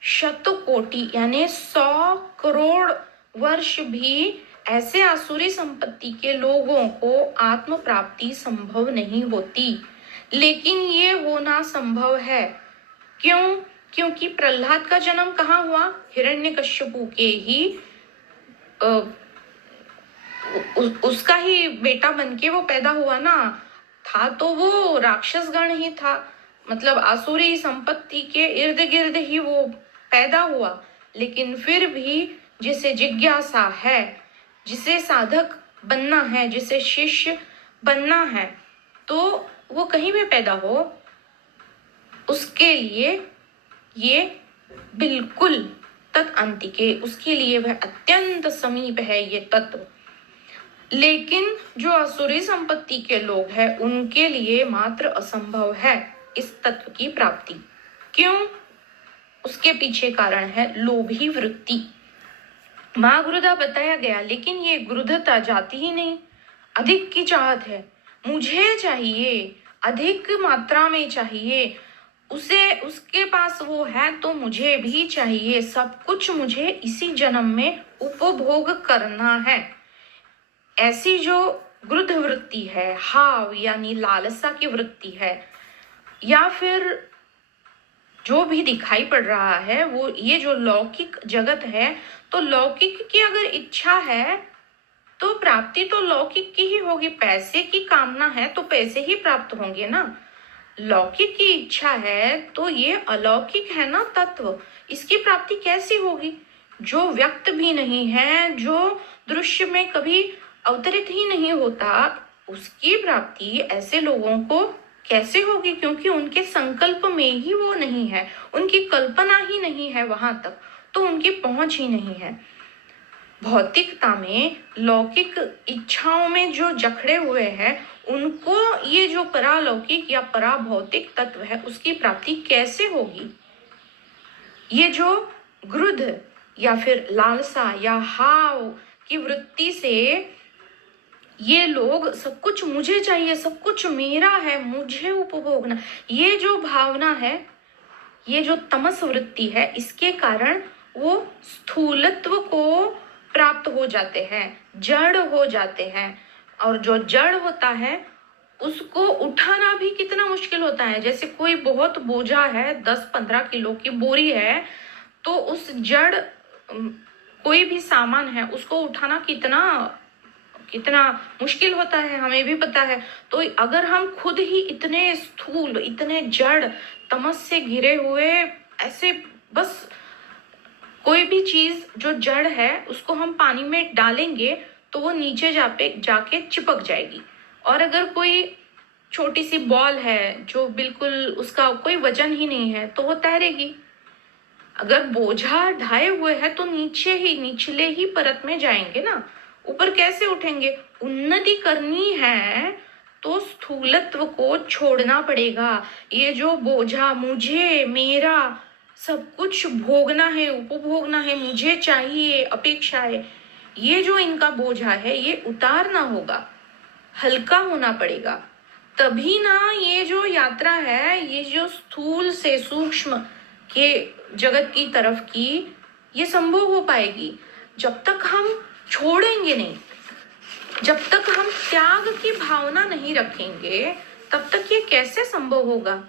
शत कोटि, यानी 100 करोड़ वर्ष भी ऐसे आसुरी संपत्ति के लोगों को आत्म प्राप्ति संभव नहीं होती। लेकिन ये होना संभव है। क्यों? क्योंकि प्रहलाद का जन्म कहाँ हुआ? हिरण्यकश्यपु के ही उसका ही बेटा बनके वो पैदा हुआ ना। था तो वो राक्षस गण ही था, मतलब आसुरी संपत्ति के इर्द गिर्द ही वो पैदा हुआ। लेकिन फिर भी जिसे जिज्ञासा है, जिसे साधक बनना है, जिसे शिष्य बनना है, तो वो कहीं भी पैदा हो, उसके लिए ये बिल्कुल तत्अंतिके, उसके लिए वह अत्यंत समीप है ये तत्व। लेकिन जो आसुरी संपत्ति के लोग हैं उनके लिए मात्र असंभव है इस तत्व की प्राप्ति। क्यों? उसके पीछे कारण है लोभी वृत्ति। महागुरुदा बताया गया, लेकिन ये गृद्धता जाती ही नहीं। अधिक की चाहत है, मुझे चाहिए, अधिक मात्रा में चाहिए, उसे उसके पास वो है तो मुझे भी चाहिए, सब कुछ मुझे इसी जन्म में उपभोग करना है। ऐसी जो गृध वृत्ति है, हाव यानी लालसा की वृत्ति है, या फिर जो भी दिखाई पड़ रहा है वो ये जो लौकिक जगत है, तो लौकिक की अगर इच्छा है तो प्राप्ति तो लौकिक की ही होगी। पैसे की कामना है तो पैसे ही प्राप्त होंगे ना। लौकिक की इच्छा है तो ये अलौकिक है ना तत्व, इसकी प्राप्ति कैसी होगी? जो व्यक्त भी नहीं है, जो दृश्य में कभी अवतरित ही नहीं होता, उसकी प्राप्ति ऐसे लोगों को कैसे होगी? क्योंकि उनके संकल्प में ही वो नहीं है, उनकी कल्पना ही नहीं है वहां तक, तो उनकी पहुंच ही नहीं है। भौतिकता में, लौकिक इच्छाओं में जो जकड़े हुए हैं, उनको ये जो परालौकिक या पराभौतिक तत्व है उसकी प्राप्ति कैसे होगी? ये जो गृध या फिर लालसा या हाव की वृत्ति से ये लोग सब कुछ मुझे चाहिए, सब कुछ मेरा है, मुझे उपभोगना, ये जो भावना है, ये जो तमस वृत्ति है, इसके कारण वो स्थूलत्व को प्राप्त हो जाते हैं, जड़ हो जाते हैं। और जो जड़ होता है उसको उठाना भी कितना मुश्किल होता है। जैसे कोई बहुत बोझा है, 10-15 किलो की बोरी है, तो उस जड़ कोई भी सामान है उसको उठाना कितना मुश्किल होता है, हमें भी पता है। तो अगर हम खुद ही इतने स्थूल, इतने जड़, तमस से घिरे हुए, ऐसे बस कोई भी चीज जो जड़ है उसको हम पानी में डालेंगे तो वो नीचे जाके चिपक जाएगी। और अगर कोई छोटी सी बॉल है जो बिल्कुल उसका कोई वजन ही नहीं है तो वो तैरेगी। अगर बोझा ढाए हुए है तो निचले ही परत में जाएंगे ना, ऊपर कैसे उठेंगे? उन्नति करनी है तो स्थूलत्व को छोड़ना पड़ेगा। ये जो बोझा, मुझे, मेरा, सब कुछ भोगना है, उपभोगना है, मुझे चाहिए, अपेक्षा है, ये जो इनका बोझा है ये उतारना होगा, हल्का होना पड़ेगा। तभी ना ये जो यात्रा है, ये जो स्थूल से सूक्ष्म के जगत की तरफ की, ये संभव हो पाएगी। जब तक हम छोड़ेंगे नहीं, जब तक हम त्याग की भावना नहीं रखेंगे, तब तक ये कैसे संभव होगा?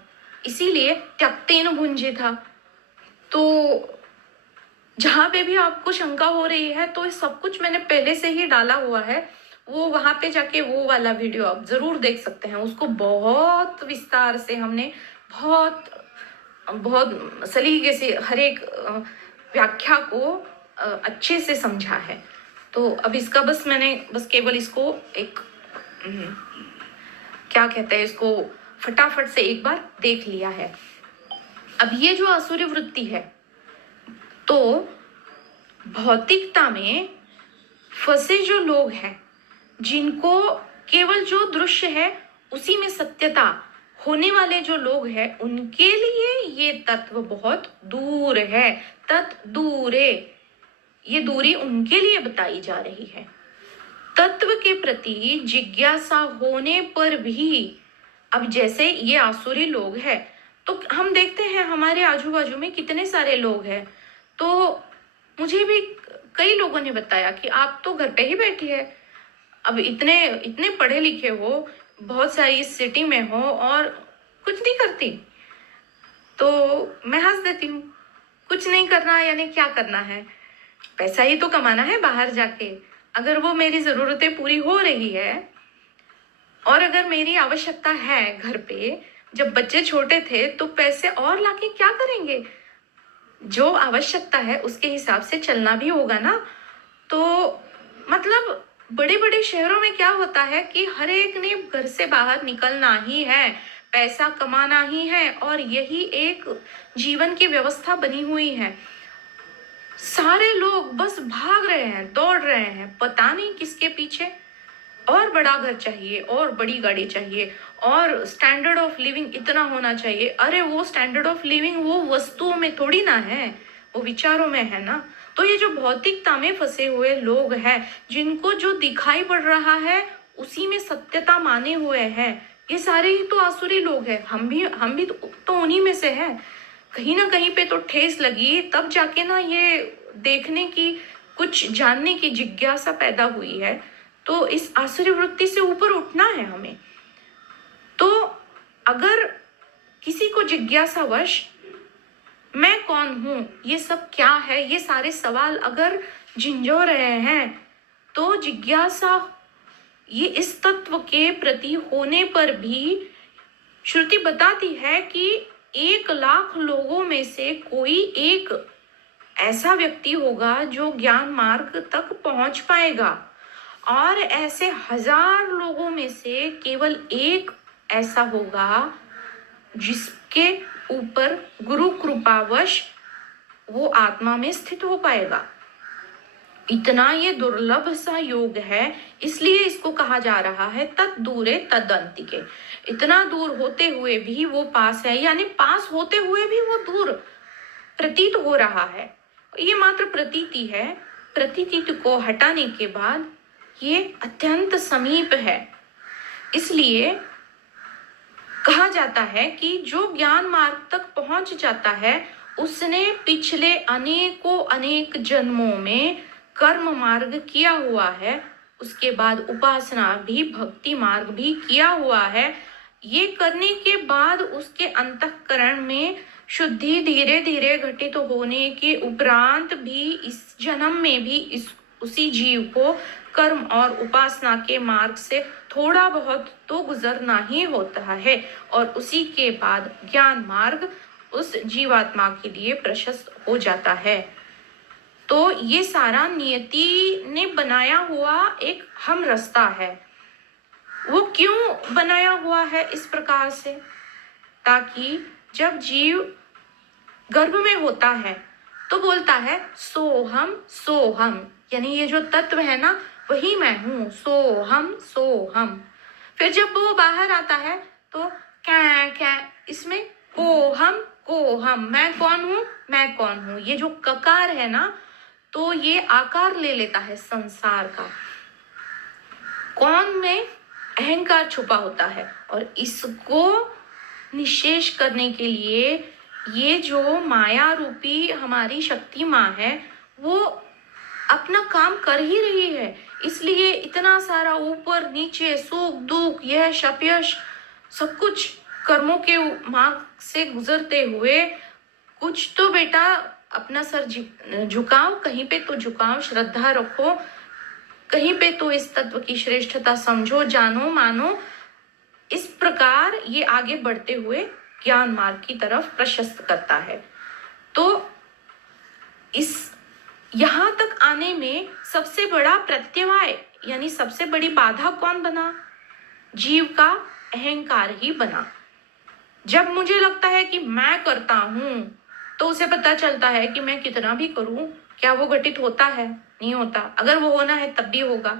इसीलिए त्यक्तेन भुंजे था। तो जहाँ पे भी आपको शंका हो रही है तो ये सब कुछ मैंने पहले से ही डाला हुआ है, वो वहां पे जाके वो वाला वीडियो आप जरूर देख सकते हैं। उसको बहुत विस्तार से हमने बहुत बहुत सलीके से हर एक व्याख्या को अच्छे से समझा है। तो अब इसका मैंने केवल इसको एक क्या कहते हैं, इसको फटाफट से एक बार देख लिया है। अब ये जो आसुरी वृत्ति है, तो भौतिकता में फंसे जो लोग हैं, जिनको केवल जो दृश्य है उसी में सत्यता होने वाले जो लोग हैं, उनके लिए ये तत्व बहुत दूर है। दूरे, ये दूरी उनके लिए बताई जा रही है। तत्व के प्रति जिज्ञासा होने पर भी, अब जैसे ये आसुरी लोग हैं, तो हम देखते हैं हमारे आजू बाजू में कितने सारे लोग हैं। तो मुझे भी कई लोगों ने बताया कि आप तो घर पे ही बैठी है, अब इतने इतने पढ़े लिखे हो, बहुत सारी सिटी में हो और कुछ नहीं करती। तो मैं हंस देती हूँ, कुछ नहीं करना यानी क्या करना है, पैसा ही तो कमाना है बाहर जाके। अगर वो मेरी जरूरतें पूरी हो रही है और अगर मेरी आवश्यकता है घर पे, जब बच्चे छोटे थे तो पैसे और लाके क्या करेंगे, जो आवश्यकता है उसके हिसाब से चलना भी होगा ना। तो मतलब बड़े बड़े शहरों में क्या होता है कि हर एक ने घर से बाहर निकलना ही है, पैसा कमाना ही है, और यही एक जीवन की व्यवस्था बनी हुई है। सारे लोग बस भाग रहे हैं, दौड़ रहे हैं, पता नहीं किसके पीछे। और बड़ा घर चाहिए, और बड़ी गाड़ी चाहिए, और स्टैंडर्ड ऑफ लिविंग इतना होना चाहिए। अरे वो स्टैंडर्ड ऑफ लिविंग वो वस्तुओं में थोड़ी ना है, वो विचारों में है ना। तो ये जो भौतिकता में फंसे हुए लोग हैं, जिनको जो दिखाई पड़ रहा है उसी में सत्यता माने हुए हैं, ये सारे ही तो आसुरी लोग हैं। हम भी तो उन्हीं में से है। कहीं ना कहीं पे तो ठेस लगी, तब जाके ना ये देखने की, कुछ जानने की जिज्ञासा पैदा हुई है। तो इस आसुरी वृत्ति से ऊपर उठना है हमें। तो अगर किसी को जिज्ञासावश मैं कौन हूं, ये सब क्या है, ये सारे सवाल अगर झिंझो रहे हैं, तो जिज्ञासा ये इस तत्व के प्रति होने पर भी श्रुति बताती है कि 1,00,000 लोगों में से कोई एक ऐसा व्यक्ति होगा जो ज्ञान मार्ग तक पहुंच पाएगा, और ऐसे 1,000 लोगों में से केवल एक ऐसा होगा जिसके ऊपर गुरु कृपावश वो आत्मा में स्थित हो पाएगा। इतना ये दुर्लभ सा योग है, इसलिए इसको कहा जा रहा है तत् दूरे तदंतिके। इतना दूर होते हुए भी वो पास है, यानी पास होते हुए भी वो दूर प्रतीत हो रहा है। ये मात्र प्रतीति है, प्रतीति को हटाने के बाद ये अत्यंत समीप है। इसलिए कहा जाता है कि जो ज्ञान मार्ग तक पहुंच जाता है, उसने पिछले अनेकों अनेक जन्मों में कर्म मार्ग किया हुआ है, उसके बाद उपासना भी, भक्ति मार्ग भी किया हुआ है। ये करने के बाद उसके अंतःकरण में शुद्धि धीरे धीरे घटित होने के उपरांत भी इस जन्म में भी उसी जीव को कर्म और उपासना के मार्ग से थोड़ा बहुत तो गुजरना ही होता है, और उसी के बाद ज्ञान मार्ग उस जीवात्मा के लिए प्रशस्त हो जाता है। तो ये सारा नियति ने बनाया हुआ एक हम रास्ता है। वो क्यों बनाया हुआ है इस प्रकार से, ताकि जब जीव गर्भ में होता है तो बोलता है सोहम सोहम, यानी ये जो तत्व है ना वही मैं हूं, सोहम सोहम। फिर जब वो बाहर आता है तो क्या क्या, इसमें कोहम कोहम, मैं कौन हूं, मैं कौन हूं। ये जो ककार है ना, तो ये आकार ले लेता है संसार का। कौन में अहंकार छुपा होता है, और इसको निशेष करने के लिए ये जो माया रूपी हमारी शक्ति माँ है, वो अपना काम कर ही रही है। इसलिए इतना सारा ऊपर नीचे, सुख दुख, यश अपयश, सब कुछ कर्मों के मार्ग से गुजरते हुए कुछ तो बेटा अपना सर झुकाओ, कहीं पे तो झुकाओ, श्रद्धा रखो, कहीं पे तो इस तत्व की श्रेष्ठता समझो, जानो, मानो। इस प्रकार ये आगे बढ़ते हुए ज्ञान मार्ग की तरफ प्रशस्त करता है। तो इस यहां तक आने में सबसे बड़ा प्रत्यवाय यानी सबसे बड़ी बाधा कौन बना? जीव का अहंकार ही बना। जब मुझे लगता है कि मैं करता हूं, तो उसे पता चलता है कि मैं कितना भी करूं, क्या वो घटित होता है? नहीं होता। अगर वो होना है तब भी होगा।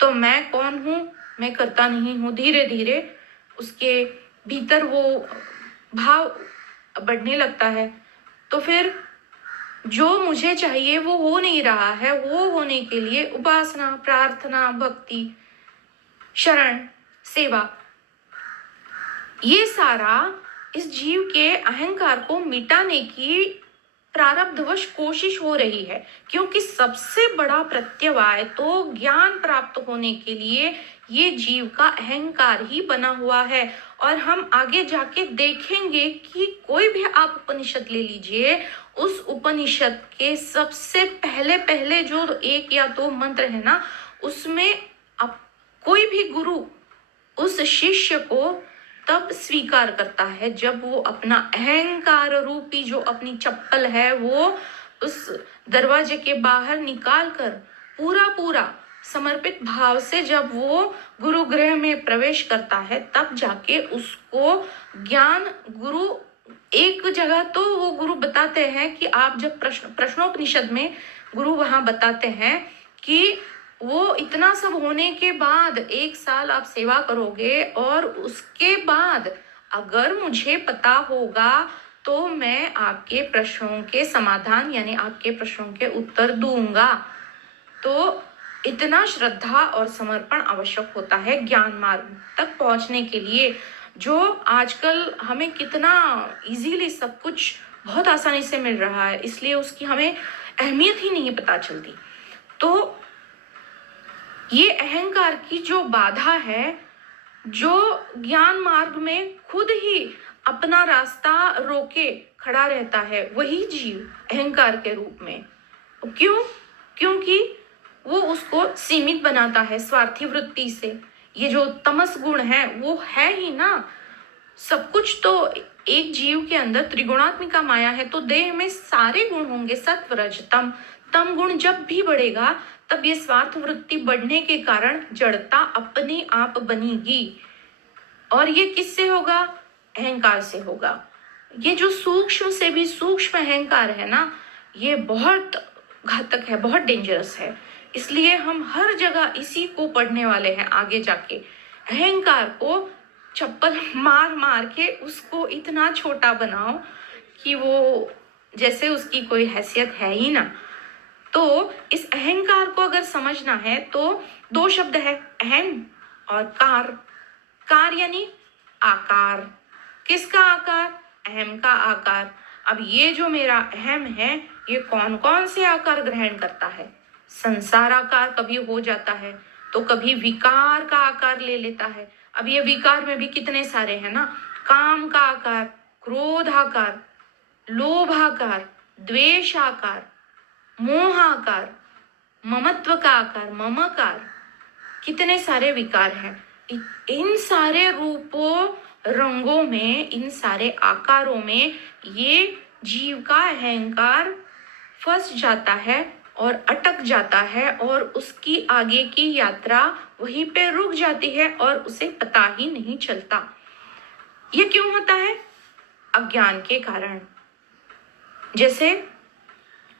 तो मैं कौन हूं? मैं करता नहीं हूं। धीरे धीरे उसके भीतर वो भाव बढ़ने लगता है। तो फिर जो मुझे चाहिए वो हो नहीं रहा है। वो होने के लिए उपासना, प्रार्थना, भक्ति, शरण, सेवा, ये सारा इस जीव के अहंकार को मिटाने की प्रारब्धवश कोशिश हो रही है। क्योंकि सबसे बड़ा प्रत्यवाय तो ज्ञान प्राप्त होने के लिए ये जीव का अहंकार ही बना हुआ है। और हम आगे जाके देखेंगे कि कोई भी आप उपनिषद ले लीजिए, उस उपनिषद के सबसे पहले पहले जो 1 या 2 मंत्र है ना, उसमें अब कोई भी गुरु उस शिष्य को तब स्वीकार करता है जब वो अपना अहंकार रूपी जो अपनी चप्पल है वो उस दरवाजे के बाहर निकाल कर पूरा पूरा समर्पित भाव से जब वो गुरुगृह में प्रवेश करता है, तब जाके उसको ज्ञान गुरु एक जगह तो वो गुरु बताते हैं कि आप जब प्रश्नोपनिषद में गुरु वहां बताते हैं कि वो इतना सब होने के बाद 1 साल आप सेवा करोगे और उसके बाद अगर मुझे पता होगा तो मैं आपके प्रश्नों के समाधान यानी आपके प्रश्नों के उत्तर दूंगा। तो इतना श्रद्धा और समर्पण आवश्यक होता है ज्ञान मार्ग तक पहुंचने के लिए, जो आजकल हमें कितना इजीली सब कुछ बहुत आसानी से मिल रहा है, इसलिए उसकी हमें अहमियत ही नहीं पता चलती। तो ये अहंकार की जो बाधा है, जो ज्ञान मार्ग में खुद ही अपना रास्ता रोके खड़ा रहता है, वही जीव अहंकार के रूप में। क्यों? क्योंकि वो उसको सीमित बनाता है स्वार्थी वृत्ति से। ये जो तमस गुण है वो है ही ना, सब कुछ तो एक जीव के अंदर त्रिगुणात्मिका माया है, तो देह में सारे गुण होंगे, सत्व रज तम। तम गुण जब भी बढ़ेगा तब ये स्वार्थ वृत्ति बढ़ने के कारण जड़ता अपने आप बनेगी। और ये किससे होगा? अहंकार से होगा। ये जो सूक्ष्म से भी सूक्ष्म अहंकार है ना, ये बहुत घातक है, बहुत डेंजरस है। इसलिए हम हर जगह इसी को पढ़ने वाले हैं आगे जाके। अहंकार को चप्पल मार मार के उसको इतना छोटा बनाओ कि वो जैसे उसकी कोई हैसियत है ही ना। तो इस अहंकार को अगर समझना है तो 2 शब्द है, अहम और कार। कार यानी आकार। किसका आकार? अहम का आकार। अब ये जो मेरा अहम है, ये कौन कौन से आकार ग्रहण करता है? संसार आकार कभी हो जाता है, तो कभी विकार का आकार ले लेता है। अब ये विकार में भी कितने सारे हैं ना, काम का आकार, क्रोध आकार, लोभ आकार, द्वेष आकार, मोह आकार, ममत्व का आकार, ममकार, कितने सारे विकार हैं। इन सारे रूपों, रंगों में, इन सारे आकारों में ये जीव का अहंकार फंस जाता है और अटक जाता है, और उसकी आगे की यात्रा वहीं पे रुक जाती है और उसे पता ही नहीं चलता। ये क्यों होता है? अज्ञान के कारण। जैसे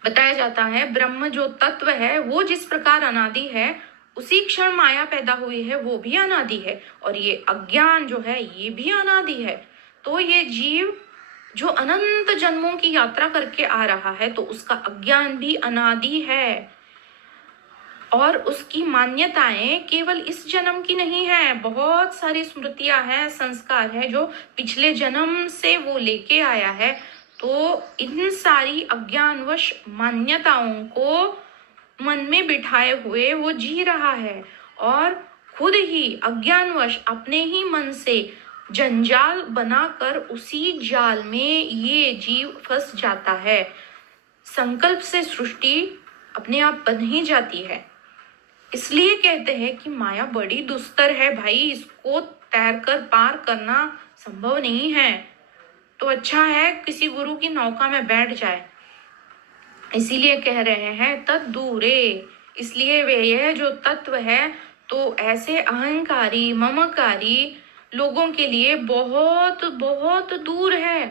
बताया जाता है, ब्रह्म जो तत्व है वो जिस प्रकार अनादि है, उसी क्षण माया पैदा हुई है वो भी अनादि है, और ये अज्ञान जो है ये भी अनादि है। तो ये जीव जो अनंत जन्मों की यात्रा करके आ रहा है, तो उसका अज्ञान भी अनादि है, और उसकी मान्यताएं केवल इस जन्म की नहीं है। बहुत सारी स्मृतियां हैं, संस्कार है जो पिछले जन्म से वो लेके आया है। तो इन सारी अज्ञानवश मान्यताओं को मन में बिठाए हुए वो जी रहा है, और खुद ही अज्ञानवश अपने ही मन से जंजाल बनाकर उसी जाल में ये जीव फंस जाता है। संकल्प से सृष्टि अपने आप बन ही जाती है। इसलिए कहते हैं कि माया बड़ी दुस्तर है भाई, इसको तैरकर पार करना संभव नहीं है। तो अच्छा है किसी गुरु की नौका में बैठ जाए। इसीलिए कह रहे हैं तद्दूरे, इसलिए वे यह जो तत्व है तो ऐसे अहंकारी ममकारी लोगों के लिए बहुत बहुत दूर है।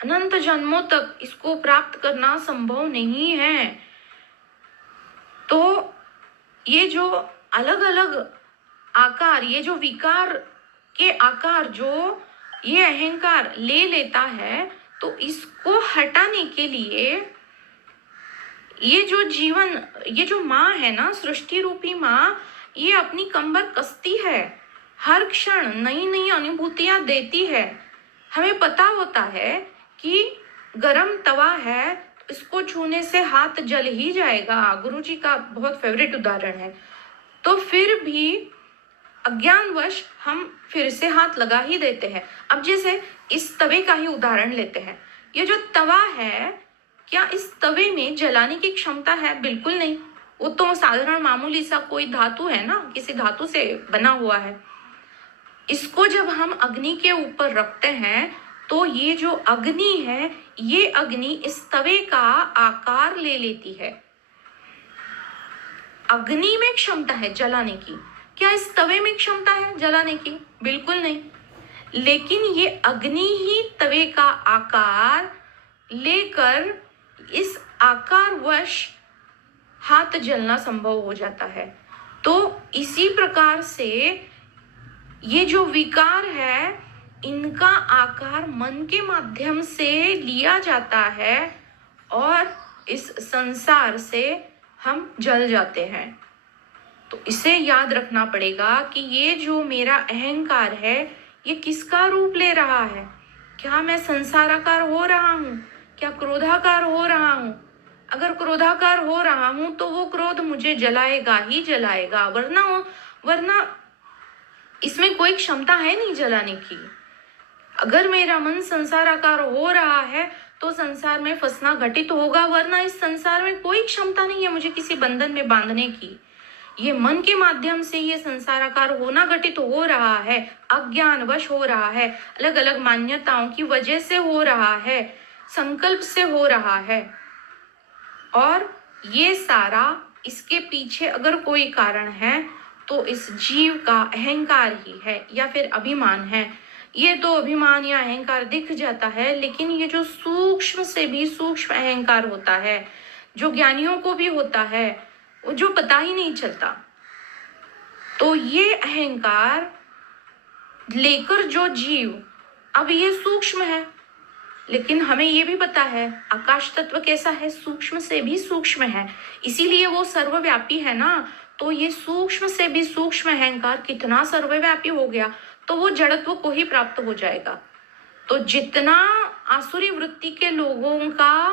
अनंत जन्मों तक इसको प्राप्त करना संभव नहीं है। तो ये जो अलग अलग आकार, ये जो विकार के आकार जो ये अहंकार ले लेता है, तो इसको हटाने के लिए ये जो जीवन, ये जो माँ है ना, सृष्टि रूपी माँ, ये अपनी कंबर कसती है, हर क्षण नई नई अनुभूतियां देती है। हमें पता होता है कि गरम तवा है, इसको छूने से हाथ जल ही जाएगा, गुरुजी का बहुत फेवरेट उदाहरण है। तो फिर भी अज्ञानवश हम फिर से हाथ लगा ही देते हैं। अब जैसे इस तवे का ही उदाहरण लेते हैं। ये जो तवा है, क्या इस तवे में जलाने की क्षमता है? बिल्कुल नहीं। वो तो साधारण मामूली सा कोई धातु है ना, किसी धातु से बना हुआ है। इसको जब हम अग्नि के ऊपर रखते हैं तो ये जो अग्नि है, ये अग्नि इस तवे का आकार ले लेती है। अग्नि में क्षमता है जलाने की, क्या इस तवे में क्षमता है जलाने की? बिल्कुल नहीं। लेकिन ये अग्नि ही तवे का आकार लेकर इस आकारवश हाथ जलना संभव हो जाता है। तो इसी प्रकार से ये जो विकार है, इनका आकार मन के माध्यम से लिया जाता है और इस संसार से हम जल जाते हैं। तो इसे याद रखना पड़ेगा कि ये जो मेरा अहंकार है, ये किसका रूप ले रहा है? क्या मैं संसाराकार हो रहा हूँ? क्या क्रोधाकार हो रहा हूँ? अगर क्रोधाकार हो रहा हूँ तो वो क्रोध मुझे जलाएगा ही जलाएगा, वरना इसमें कोई क्षमता है नहीं जलाने की। अगर मेरा मन संसाराकार हो रहा है तो संसार में फंसना घटित होगा, वरना इस संसार में कोई क्षमता नहीं है मुझे किसी बंधन में बांधने की। ये मन के माध्यम से ये संसाराकार होना घटित हो रहा है, अज्ञानवश हो रहा है, अलग अलग मान्यताओं की वजह से हो रहा है, संकल्प से हो रहा है। और ये सारा, इसके पीछे अगर कोई कारण है तो इस जीव का अहंकार ही है या फिर अभिमान है। ये तो अभिमान या अहंकार दिख जाता है, लेकिन ये जो सूक्ष्म से भी सूक्ष्म अहंकार होता है, जो ज्ञानियों को भी होता है, वो जो पता ही नहीं चलता, तो ये अहंकार लेकर जो जीव, अब ये सूक्ष्म है, लेकिन हमें ये भी पता है आकाश तत्व कैसा है, सूक्ष्म से भी सूक्ष्म है, इसीलिए वो सर्वव्यापी है ना। तो ये सूक्ष्म से भी सूक्ष्म अहंकार कितना सर्वव्यापी हो गया, तो वो जड़त्व को ही प्राप्त हो जाएगा। तो जितना आसुरी वृत्ति के लोगों का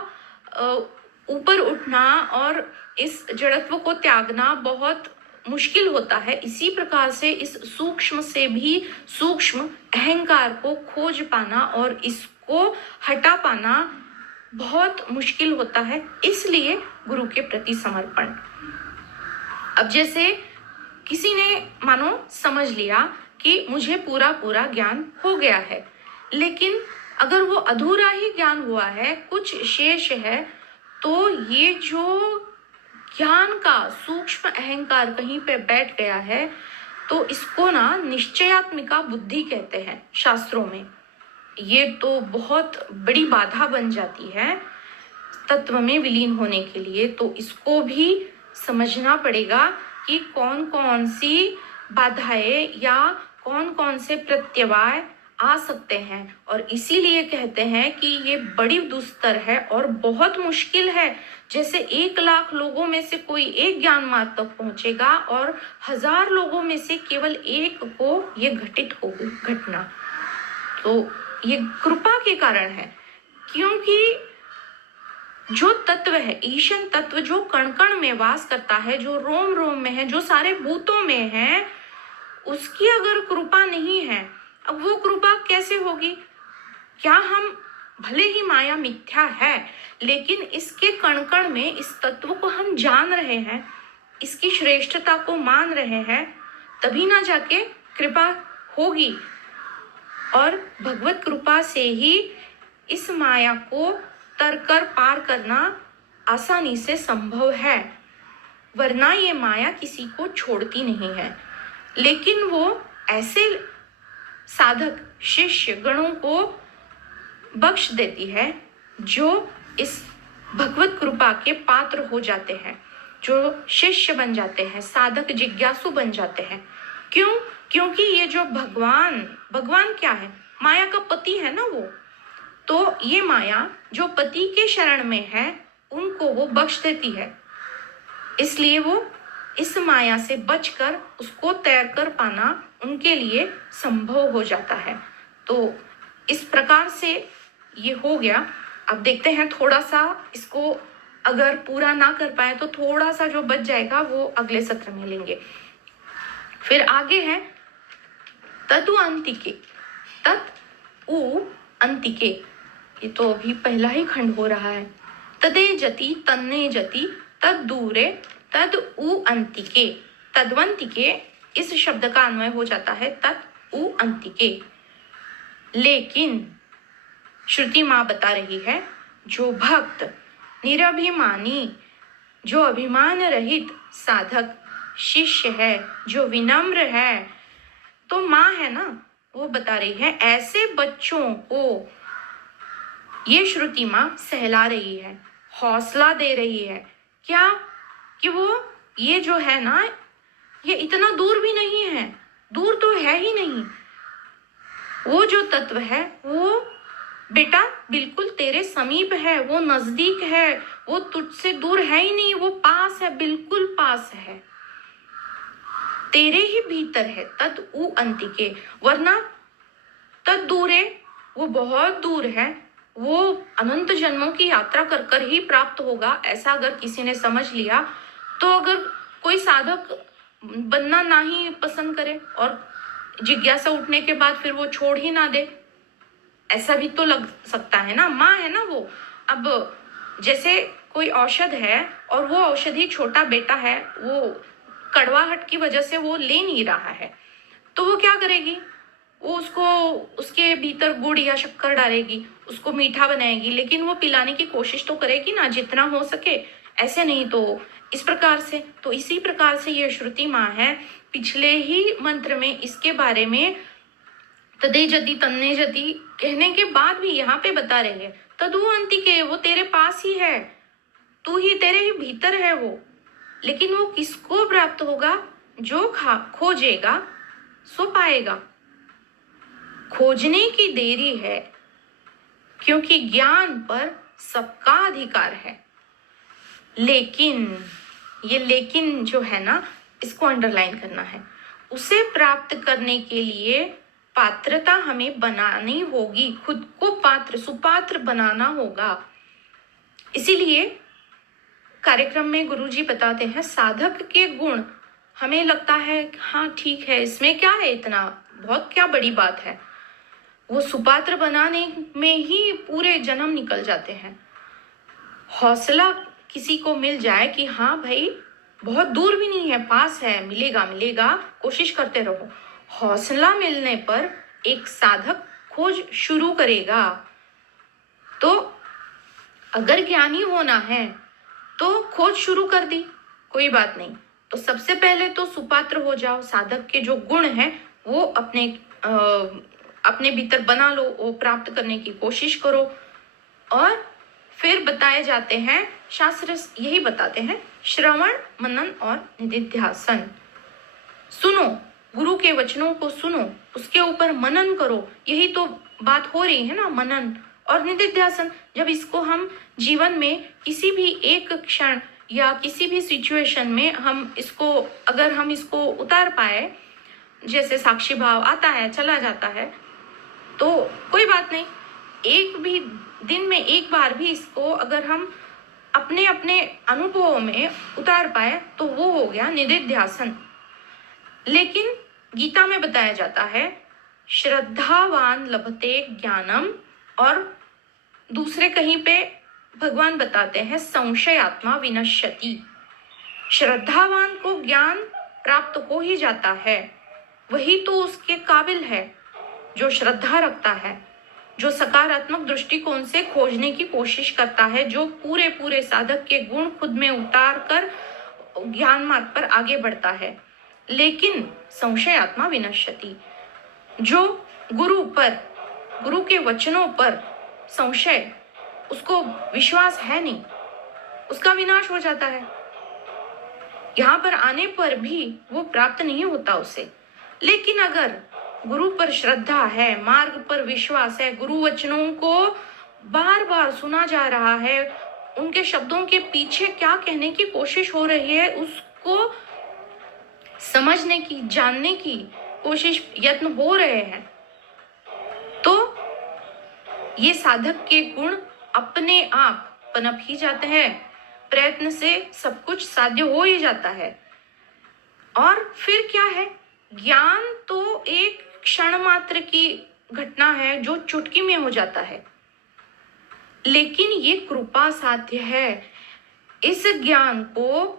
ऊपर उठना और इस जड़त्व को त्यागना बहुत मुश्किल होता है, इसी प्रकार से इस सूक्ष्म से भी सूक्ष्म अहंकार को खोज पाना और इसको हटा पाना बहुत मुश्किल होता है। इसलिए गुरु के प्रति समर्पण। अब जैसे किसी ने मानो समझ लिया कि मुझे पूरा पूरा ज्ञान हो गया है, लेकिन अगर वो अधूरा ही ज्ञान हुआ है, कुछ शेष है, तो ये जो ज्ञान का सूक्ष्म अहंकार कहीं पे बैठ गया है, तो इसको ना निश्चयात्मिका बुद्धि कहते हैं शास्त्रों में। ये तो बहुत बड़ी बाधा बन जाती है तत्व में विलीन होने के लिए। तो इसको भी समझना पड़ेगा कि कौन कौन सी बाधाएं या कौन कौन से प्रत्यवाय आ सकते हैं। और इसीलिए कहते हैं कि ये बड़ी दुस्तर है और बहुत मुश्किल है। जैसे 1,00,000 लोगों में से कोई एक ज्ञान मार्ग तक पहुंचेगा और 1000 लोगों में से केवल एक को ये घटित होगी घटना। तो ये कृपा के कारण है, क्योंकि जो तत्व है, ईशन तत्व, जो कण कण में वास करता है, जो रोम रोम में है, जो सारे भूतों में है, उसकी अगर कृपा नहीं है, अब वो कृपा कैसे होगी? क्या हम भले ही माया मिथ्या है, लेकिन इसके कण कण में इस तत्व को हम जान रहे हैं, इसकी श्रेष्ठता को मान रहे हैं, तभी ना जाके कृपा होगी। और भगवत कृपा से ही इस माया को तरकर पार करना आसानी से संभव है, वरना ये माया किसी को छोड़ती नहीं है। लेकिन वो ऐसे साधक शिष्य गणों को बख्श देती है जो इस भगवत कृपा के पात्र हो जाते हैं, जो शिष्य बन जाते हैं, साधक जिज्ञासु बन जाते हैं। क्यों? क्योंकि ये जो भगवान क्या है? माया का पति है ना वो। तो ये माया जो पति के शरण में है उनको वो बख्श देती है, इसलिए वो इस माया से बचकर उसको तैर कर पाना उनके लिए संभव हो जाता है। तो इस प्रकार से ये हो गया। अब देखते हैं थोड़ा सा इसको अगर पूरा ना कर पाए तो थोड़ा सा जो बच जाएगा वो अगले सत्र में लेंगे। फिर आगे है तदु अंतिके, तत् उ अंतिके, ये तो अभी पहला ही खंड हो रहा है। तदे जति तन्ने जति तद दूरे तद उ अंतिके, तद्वंतिके इस शब्द का अन्वय हो जाता है तत् उ अंतिके। लेकिन श्रुति माँ बता रही है जो भक्त निरभिमानी, जो अभिमान रहित साधक शिष्य है, जो विनम्र है, तो माँ है ना वो बता रही है ऐसे बच्चों को ये श्रुति माँ सहला रही है, हौसला दे रही है। क्या? कि वो ये जो है ना ये इतना दूर भी नहीं है, दूर तो है ही नहीं। वो जो तत्व है वो बेटा बिल्कुल तेरे समीप है, वो नजदीक है, वो तुझसे दूर है ही नहीं, वो पास है, बिल्कुल पास है, तेरे ही भीतर है। तद उ अंतिके, वरना तद दूरे वो बहुत दूर है, वो अनंत जन्मों की यात्रा कर कर ही प्राप्त होगा, ऐसा अगर किसी ने समझ लिया तो अगर कोई साधक बनना ना ही पसंद करे और जिज्ञासा उठने के बाद फिर वो छोड़ ही ना दे, ऐसा भी तो लग सकता है ना। माँ है ना वो। अब जैसे कोई औषध है और वो औषधि छोटा बेटा है, वो कड़वाहट की वजह से वो ले नहीं रहा है, तो वो क्या करेगी? वो उसको उसके भीतर गुड़ या शक्कर डालेगी, उसको मीठा बनाएगी, लेकिन वो पिलाने की कोशिश तो करेगी ना जितना हो सके। ऐसे नहीं तो इस प्रकार से, तो इसी प्रकार से ये श्रुति माँ है। पिछले ही मंत्र में इसके बारे में तदे जति तन्ने जति कहने के बाद भी यहाँ पे बता रहे हैं तदु अंतिके, वो तेरे पास ही है, तू ही तेरे ही भीतर है वो। लेकिन वो किसको प्राप्त होगा? जो खोजेगा सो पाएगा। खोजने की देरी है, क्योंकि ज्ञान पर सबका अधिकार है। लेकिन ये लेकिन जो है ना, इसको अंडरलाइन करना है। उसे प्राप्त करने के लिए पात्रता हमें बनानी होगी, खुद को पात्र सुपात्र बनाना होगा। इसीलिए कार्यक्रम में गुरुजी बताते हैं साधक के गुण। हमें लगता है हाँ ठीक है, इसमें क्या है, इतना बहुत क्या बड़ी बात है। वो सुपात्र बनाने में ही पूरे जन्म निकल जाते हैं। हौसला किसी को मिल जाए कि हाँ भाई बहुत दूर भी नहीं है, पास है, मिलेगा मिलेगा, कोशिश करते रहो। हौसला मिलने पर एक साधक खोज शुरू करेगा। तो अगर ज्ञानी होना है तो खोज शुरू कर दी, कोई बात नहीं। तो सबसे पहले तो सुपात्र हो जाओ, साधक के जो गुण हैं वो अपने भीतर बना लो, वो प्राप्त करने की कोशिश करो। और फिर बताए जाते हैं, शास्त्र यही बताते हैं, श्रवण मनन और निधिध्यासन। सुनो, गुरु के वचनों को सुनो, उसके ऊपर मनन करो। यही तो बात हो रही है ना, मनन और निधिध्यासन। जब इसको हम जीवन में किसी भी एक क्षण या किसी भी सिचुएशन में अगर हम इसको उतार पाए, जैसे साक्षी भाव आता है चला जाता है, तो कोई बात नहीं। एक भी दिन में एक बार भी इसको अगर हम अपने अपने अनुभवों में उतार पाए तो वो हो गया निधिध्यासन। लेकिन गीता में बताया जाता है श्रद्धावान लभते ज्ञानम और दूसरे कहीं पे भगवान बताते हैं संशय आत्मा विनश्यति। श्रद्धावान को ज्ञान प्राप्त हो ही जाता है, वही तो उसके काबिल है जो श्रद्धा रखता है, जो सकारात्मक दृष्टिकोण से खोजने की कोशिश करता है, जो पूरे पूरे साधक के गुण खुद में उतार कर ज्ञान मार्ग पर आगे बढ़ता है। लेकिन संशय आत्मा विनश्यति, जो गुरु के वचनों पर संशय, उसको विश्वास है नहीं, उसका विनाश हो जाता है। यहाँ पर आने पर भी वो प्राप्त नहीं होता उसे। लेकिन अगर गुरु पर श्रद्धा है, मार्ग पर विश्वास है, गुरु वचनों को बार बार सुना जा रहा है, उनके शब्दों के पीछे क्या कहने की कोशिश हो रही है उसको समझने की, जानने की कोशिश, यत्न हो रहे हैं, तो ये साधक के गुण अपने आप पनप ही जाते हैं। प्रयत्न से सब कुछ साध्य हो ही जाता है। और फिर क्या है, ज्ञान तो एक क्षण मात्र की घटना है जो चुटकी में हो जाता है, लेकिन ये कृपा साध्य है। इस ज्ञान को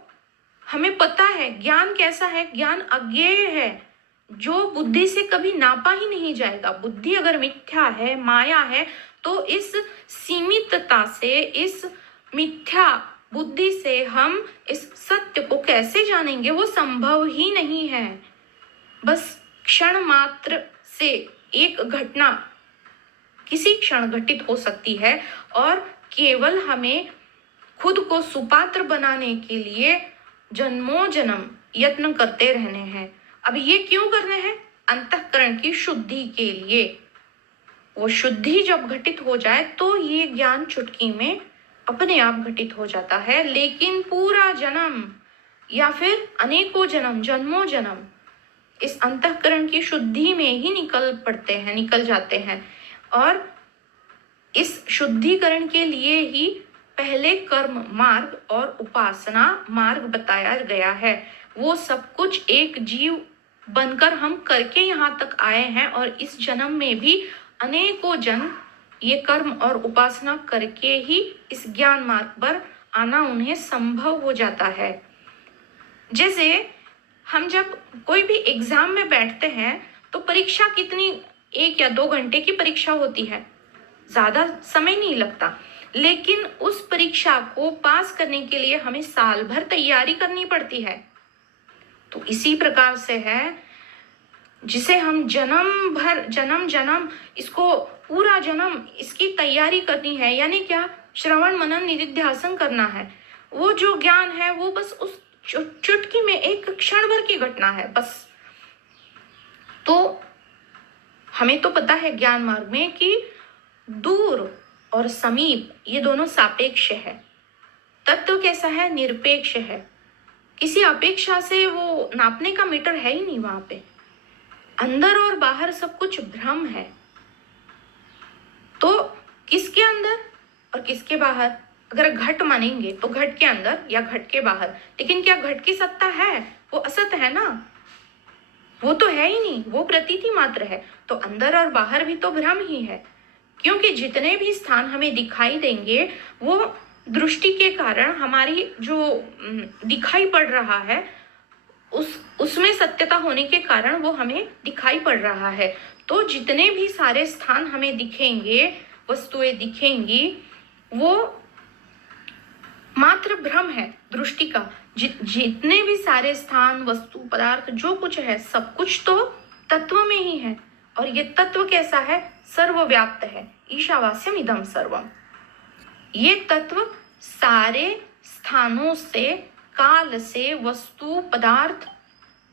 हमें पता है, ज्ञान कैसा है, ज्ञान अज्ञेय है, जो बुद्धि से कभी नापा ही नहीं जाएगा। बुद्धि अगर मिथ्या है, माया है, तो इस सीमितता से, इस मिथ्या बुद्धि से हम इस सत्य को कैसे जानेंगे? वो संभव ही नहीं है। बस क्षण मात्र से एक घटना किसी क्षण घटित हो सकती है और केवल हमें खुद को सुपात्र बनाने के लिए जन्मों जन्म यत्न करते रहने हैं। अब ये क्यों करने हैं? अंतःकरण की शुद्धि के लिए। वो शुद्धि जब घटित हो जाए तो ये ज्ञान चुटकी में अपने आप घटित हो जाता है। लेकिन पूरा जन्म या फिर अनेकों जन्म, जन्मों जन्म इस अंतःकरण की शुद्धि में ही निकल जाते हैं। और इस शुद्धिकरण के लिए ही पहले कर्म मार्ग और उपासना मार्ग बताया गया है। वो सब कुछ एक जीव बनकर हम करके यहाँ तक आए हैं, और इस जन्म में भी अनेकों जन्म ये कर्म और उपासना करके ही इस ज्ञान मार्ग पर आना उन्हें संभव हो जाता है। जैसे हम जब कोई भी एग्जाम में बैठते हैं तो परीक्षा कितनी, 1 या 2 घंटे की परीक्षा होती है, ज्यादा समय नहीं लगता। लेकिन उस परीक्षा को पास करने के लिए हमें साल भर तैयारी करनी पड़ती है। तो इसी प्रकार से है, जिसे हम जन्म जन्म इसको पूरा जन्म इसकी तैयारी करनी है, यानी क्या, श्रवण मनन निधिध्यासन करना है। वो जो ज्ञान है वो बस उस चुटकी में एक क्षण भर की घटना है बस। तो हमें तो पता है ज्ञान मार्ग में कि दूर और समीप ये दोनों सापेक्ष है। तत्व कैसा है? निरपेक्ष है। किसी अपेक्षा से वो नापने का मीटर है ही नहीं वहां पे। अंदर और बाहर सब कुछ भ्रम है। तो किसके अंदर और किसके बाहर? अगर घट मानेंगे तो घट के अंदर या घट के बाहर। लेकिन क्या घट की सत्ता है? वो असत है ना, वो तो है ही नहीं, वो प्रतीति मात्र है। तो अंदर और बाहर भी तो भ्रम ही है, क्योंकि जितने भी स्थान हमें दिखाई देंगे वो दृष्टि के कारण हमारी जो दिखाई पड़ रहा है उसमें सत्यता होने के कारण वो हमें दिखाई पड़ रहा है। तो जितने भी सारे स्थान हमें दिखेंगे, वस्तुएं दिखेंगी, वो मात्र भ्रम है दृष्टि का। जितने भी सारे स्थान, वस्तु, पदार्थ जो कुछ है, सब कुछ तो तत्व में ही है। और ये तत्व कैसा है? सर्वव्याप्त है। ईशावास्यम इदम सर्वम। ये तत्व सारे स्थानों से, काल से, वस्तु, पदार्थ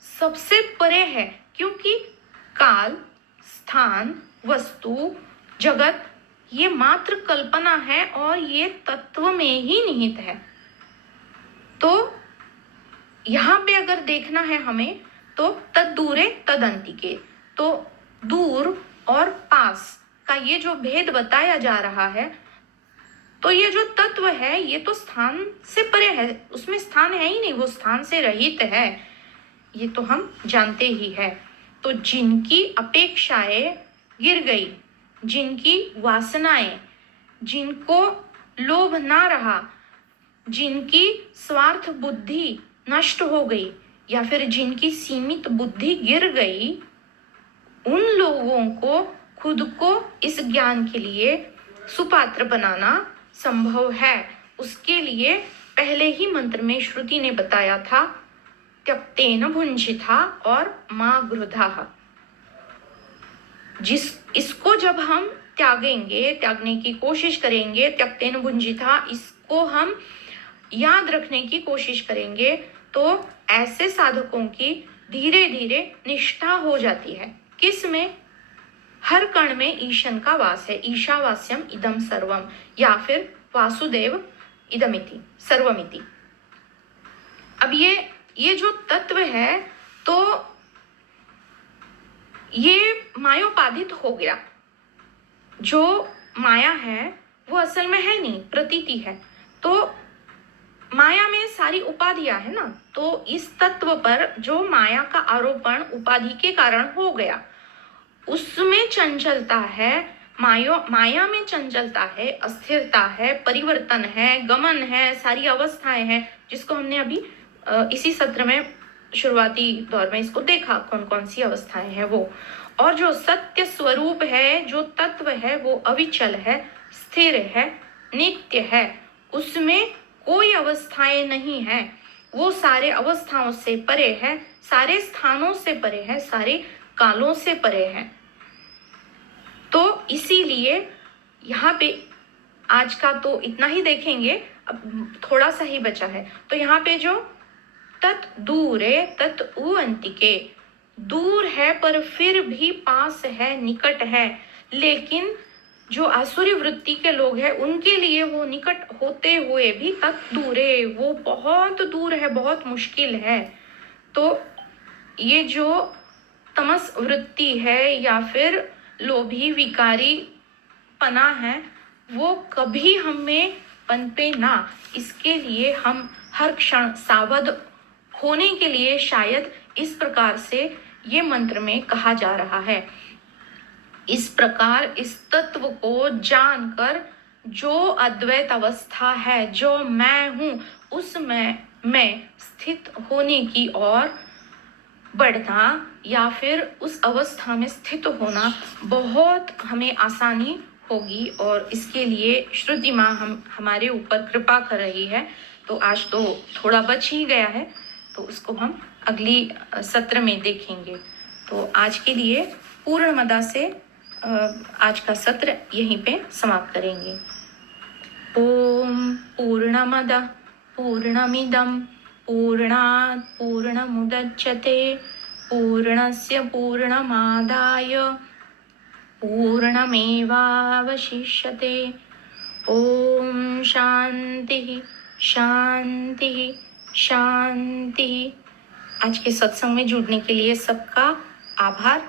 सबसे परे है, क्योंकि काल, स्थान, वस्तु, जगत ये मात्र कल्पना है और ये तत्व में ही निहित है। तो यहाँ पे अगर देखना है हमें तो तद दूरे तद अंतिके, तो दूर और पास का ये जो भेद बताया जा रहा है, तो ये जो तत्व है ये तो स्थान से परे है, उसमें स्थान है ही नहीं, वो स्थान से रहित है, ये तो हम जानते ही है। तो जिनकी अपेक्षाएं गिर गई, जिनकी वासनाएं जिनको लोभ ना रहा, जिनकी स्वार्थ बुद्धि नष्ट हो गई या फिर जिनकी सीमित बुद्धि गिर गई, उन लोगों को खुद को इस ज्ञान के लिए सुपात्र बनाना संभव है। उसके लिए पहले ही मंत्र में श्रुति ने बताया था, त्यक्तेन भुंजिथा और मा गृधाः। इसको जब हम त्यागेंगे, त्यागने की कोशिश करेंगे, त्यक्तेन भुंजिथा, इसको हम याद रखने की कोशिश करेंगे, तो ऐसे साधकों की धीरे धीरे निष्ठा हो जाती है। किस में? हर कण में ईशन का वास है। ईशावास्यम इदम सर्वम, या फिर वासुदेव इदमिति सर्वमिति। अब ये जो तत्व है, तो ये मायोपाधित हो गया। जो माया है वो असल में है नहीं, प्रतीति है। तो माया में सारी उपाधियां है ना, तो इस तत्व पर जो माया का आरोपण उपाधि के कारण हो गया, उसमें चंचलता है। माया में चंचलता है, अस्थिरता है, परिवर्तन है, गमन है, सारी अवस्थाएं हैं, जिसको हमने अभी इसी सत्र में शुरुआती दौर में इसको देखा, कौन कौन सी अवस्थाएं हैं वो। और जो सत्य स्वरूप है, जो तत्व है, वो अविचल है, स्थिर है, नित्य है, उसमें कोई अवस्थाएं नहीं है। वो सारे अवस्थाओं से परे है, सारे स्थानों से परे है, सारे कालों से परे है। तो इसीलिए यहाँ पे आज का तो इतना ही देखेंगे, अब थोड़ा सा ही बचा है। तो यहाँ पे जो तत् दूरे तत् उ अंतिके, दूर है पर फिर भी पास है, निकट है। लेकिन जो आसुरी वृत्ति के लोग हैं, उनके लिए वो निकट होते हुए भी तत् दूरे, वो बहुत दूर है, बहुत मुश्किल है। तो ये जो तमस वृत्ति है या फिर लोभी विकारी पना है, वो कभी हमें पनपे ना, इसके लिए हम हर क्षण सावध होने के लिए शायद इस प्रकार से ये मंत्र में कहा जा रहा है। इस प्रकार इस तत्व को जानकर जो अद्वैत अवस्था है, जो मैं हूं, उसमें मैं स्थित होने की ओर बढ़ना या फिर उस अवस्था में स्थित होना बहुत हमें आसानी होगी। और इसके लिए श्रुति माँ हमारे ऊपर कृपा कर रही है। तो आज तो थोड़ा बच ही गया है, तो उसको हम अगली सत्र में देखेंगे। तो आज के लिए पूर्णमदा से आज का सत्र यहीं पे समाप्त करेंगे। ओम पूर्णमद पूर्णमिदम पूर्णात् पूर्णमुदच्यते पूर्णस्य पूर्णमादाय पूर्णमेवावशिष्यते। ओम शांति शांति शांति। आज के सत्संग में जुड़ने के लिए सबका आभार।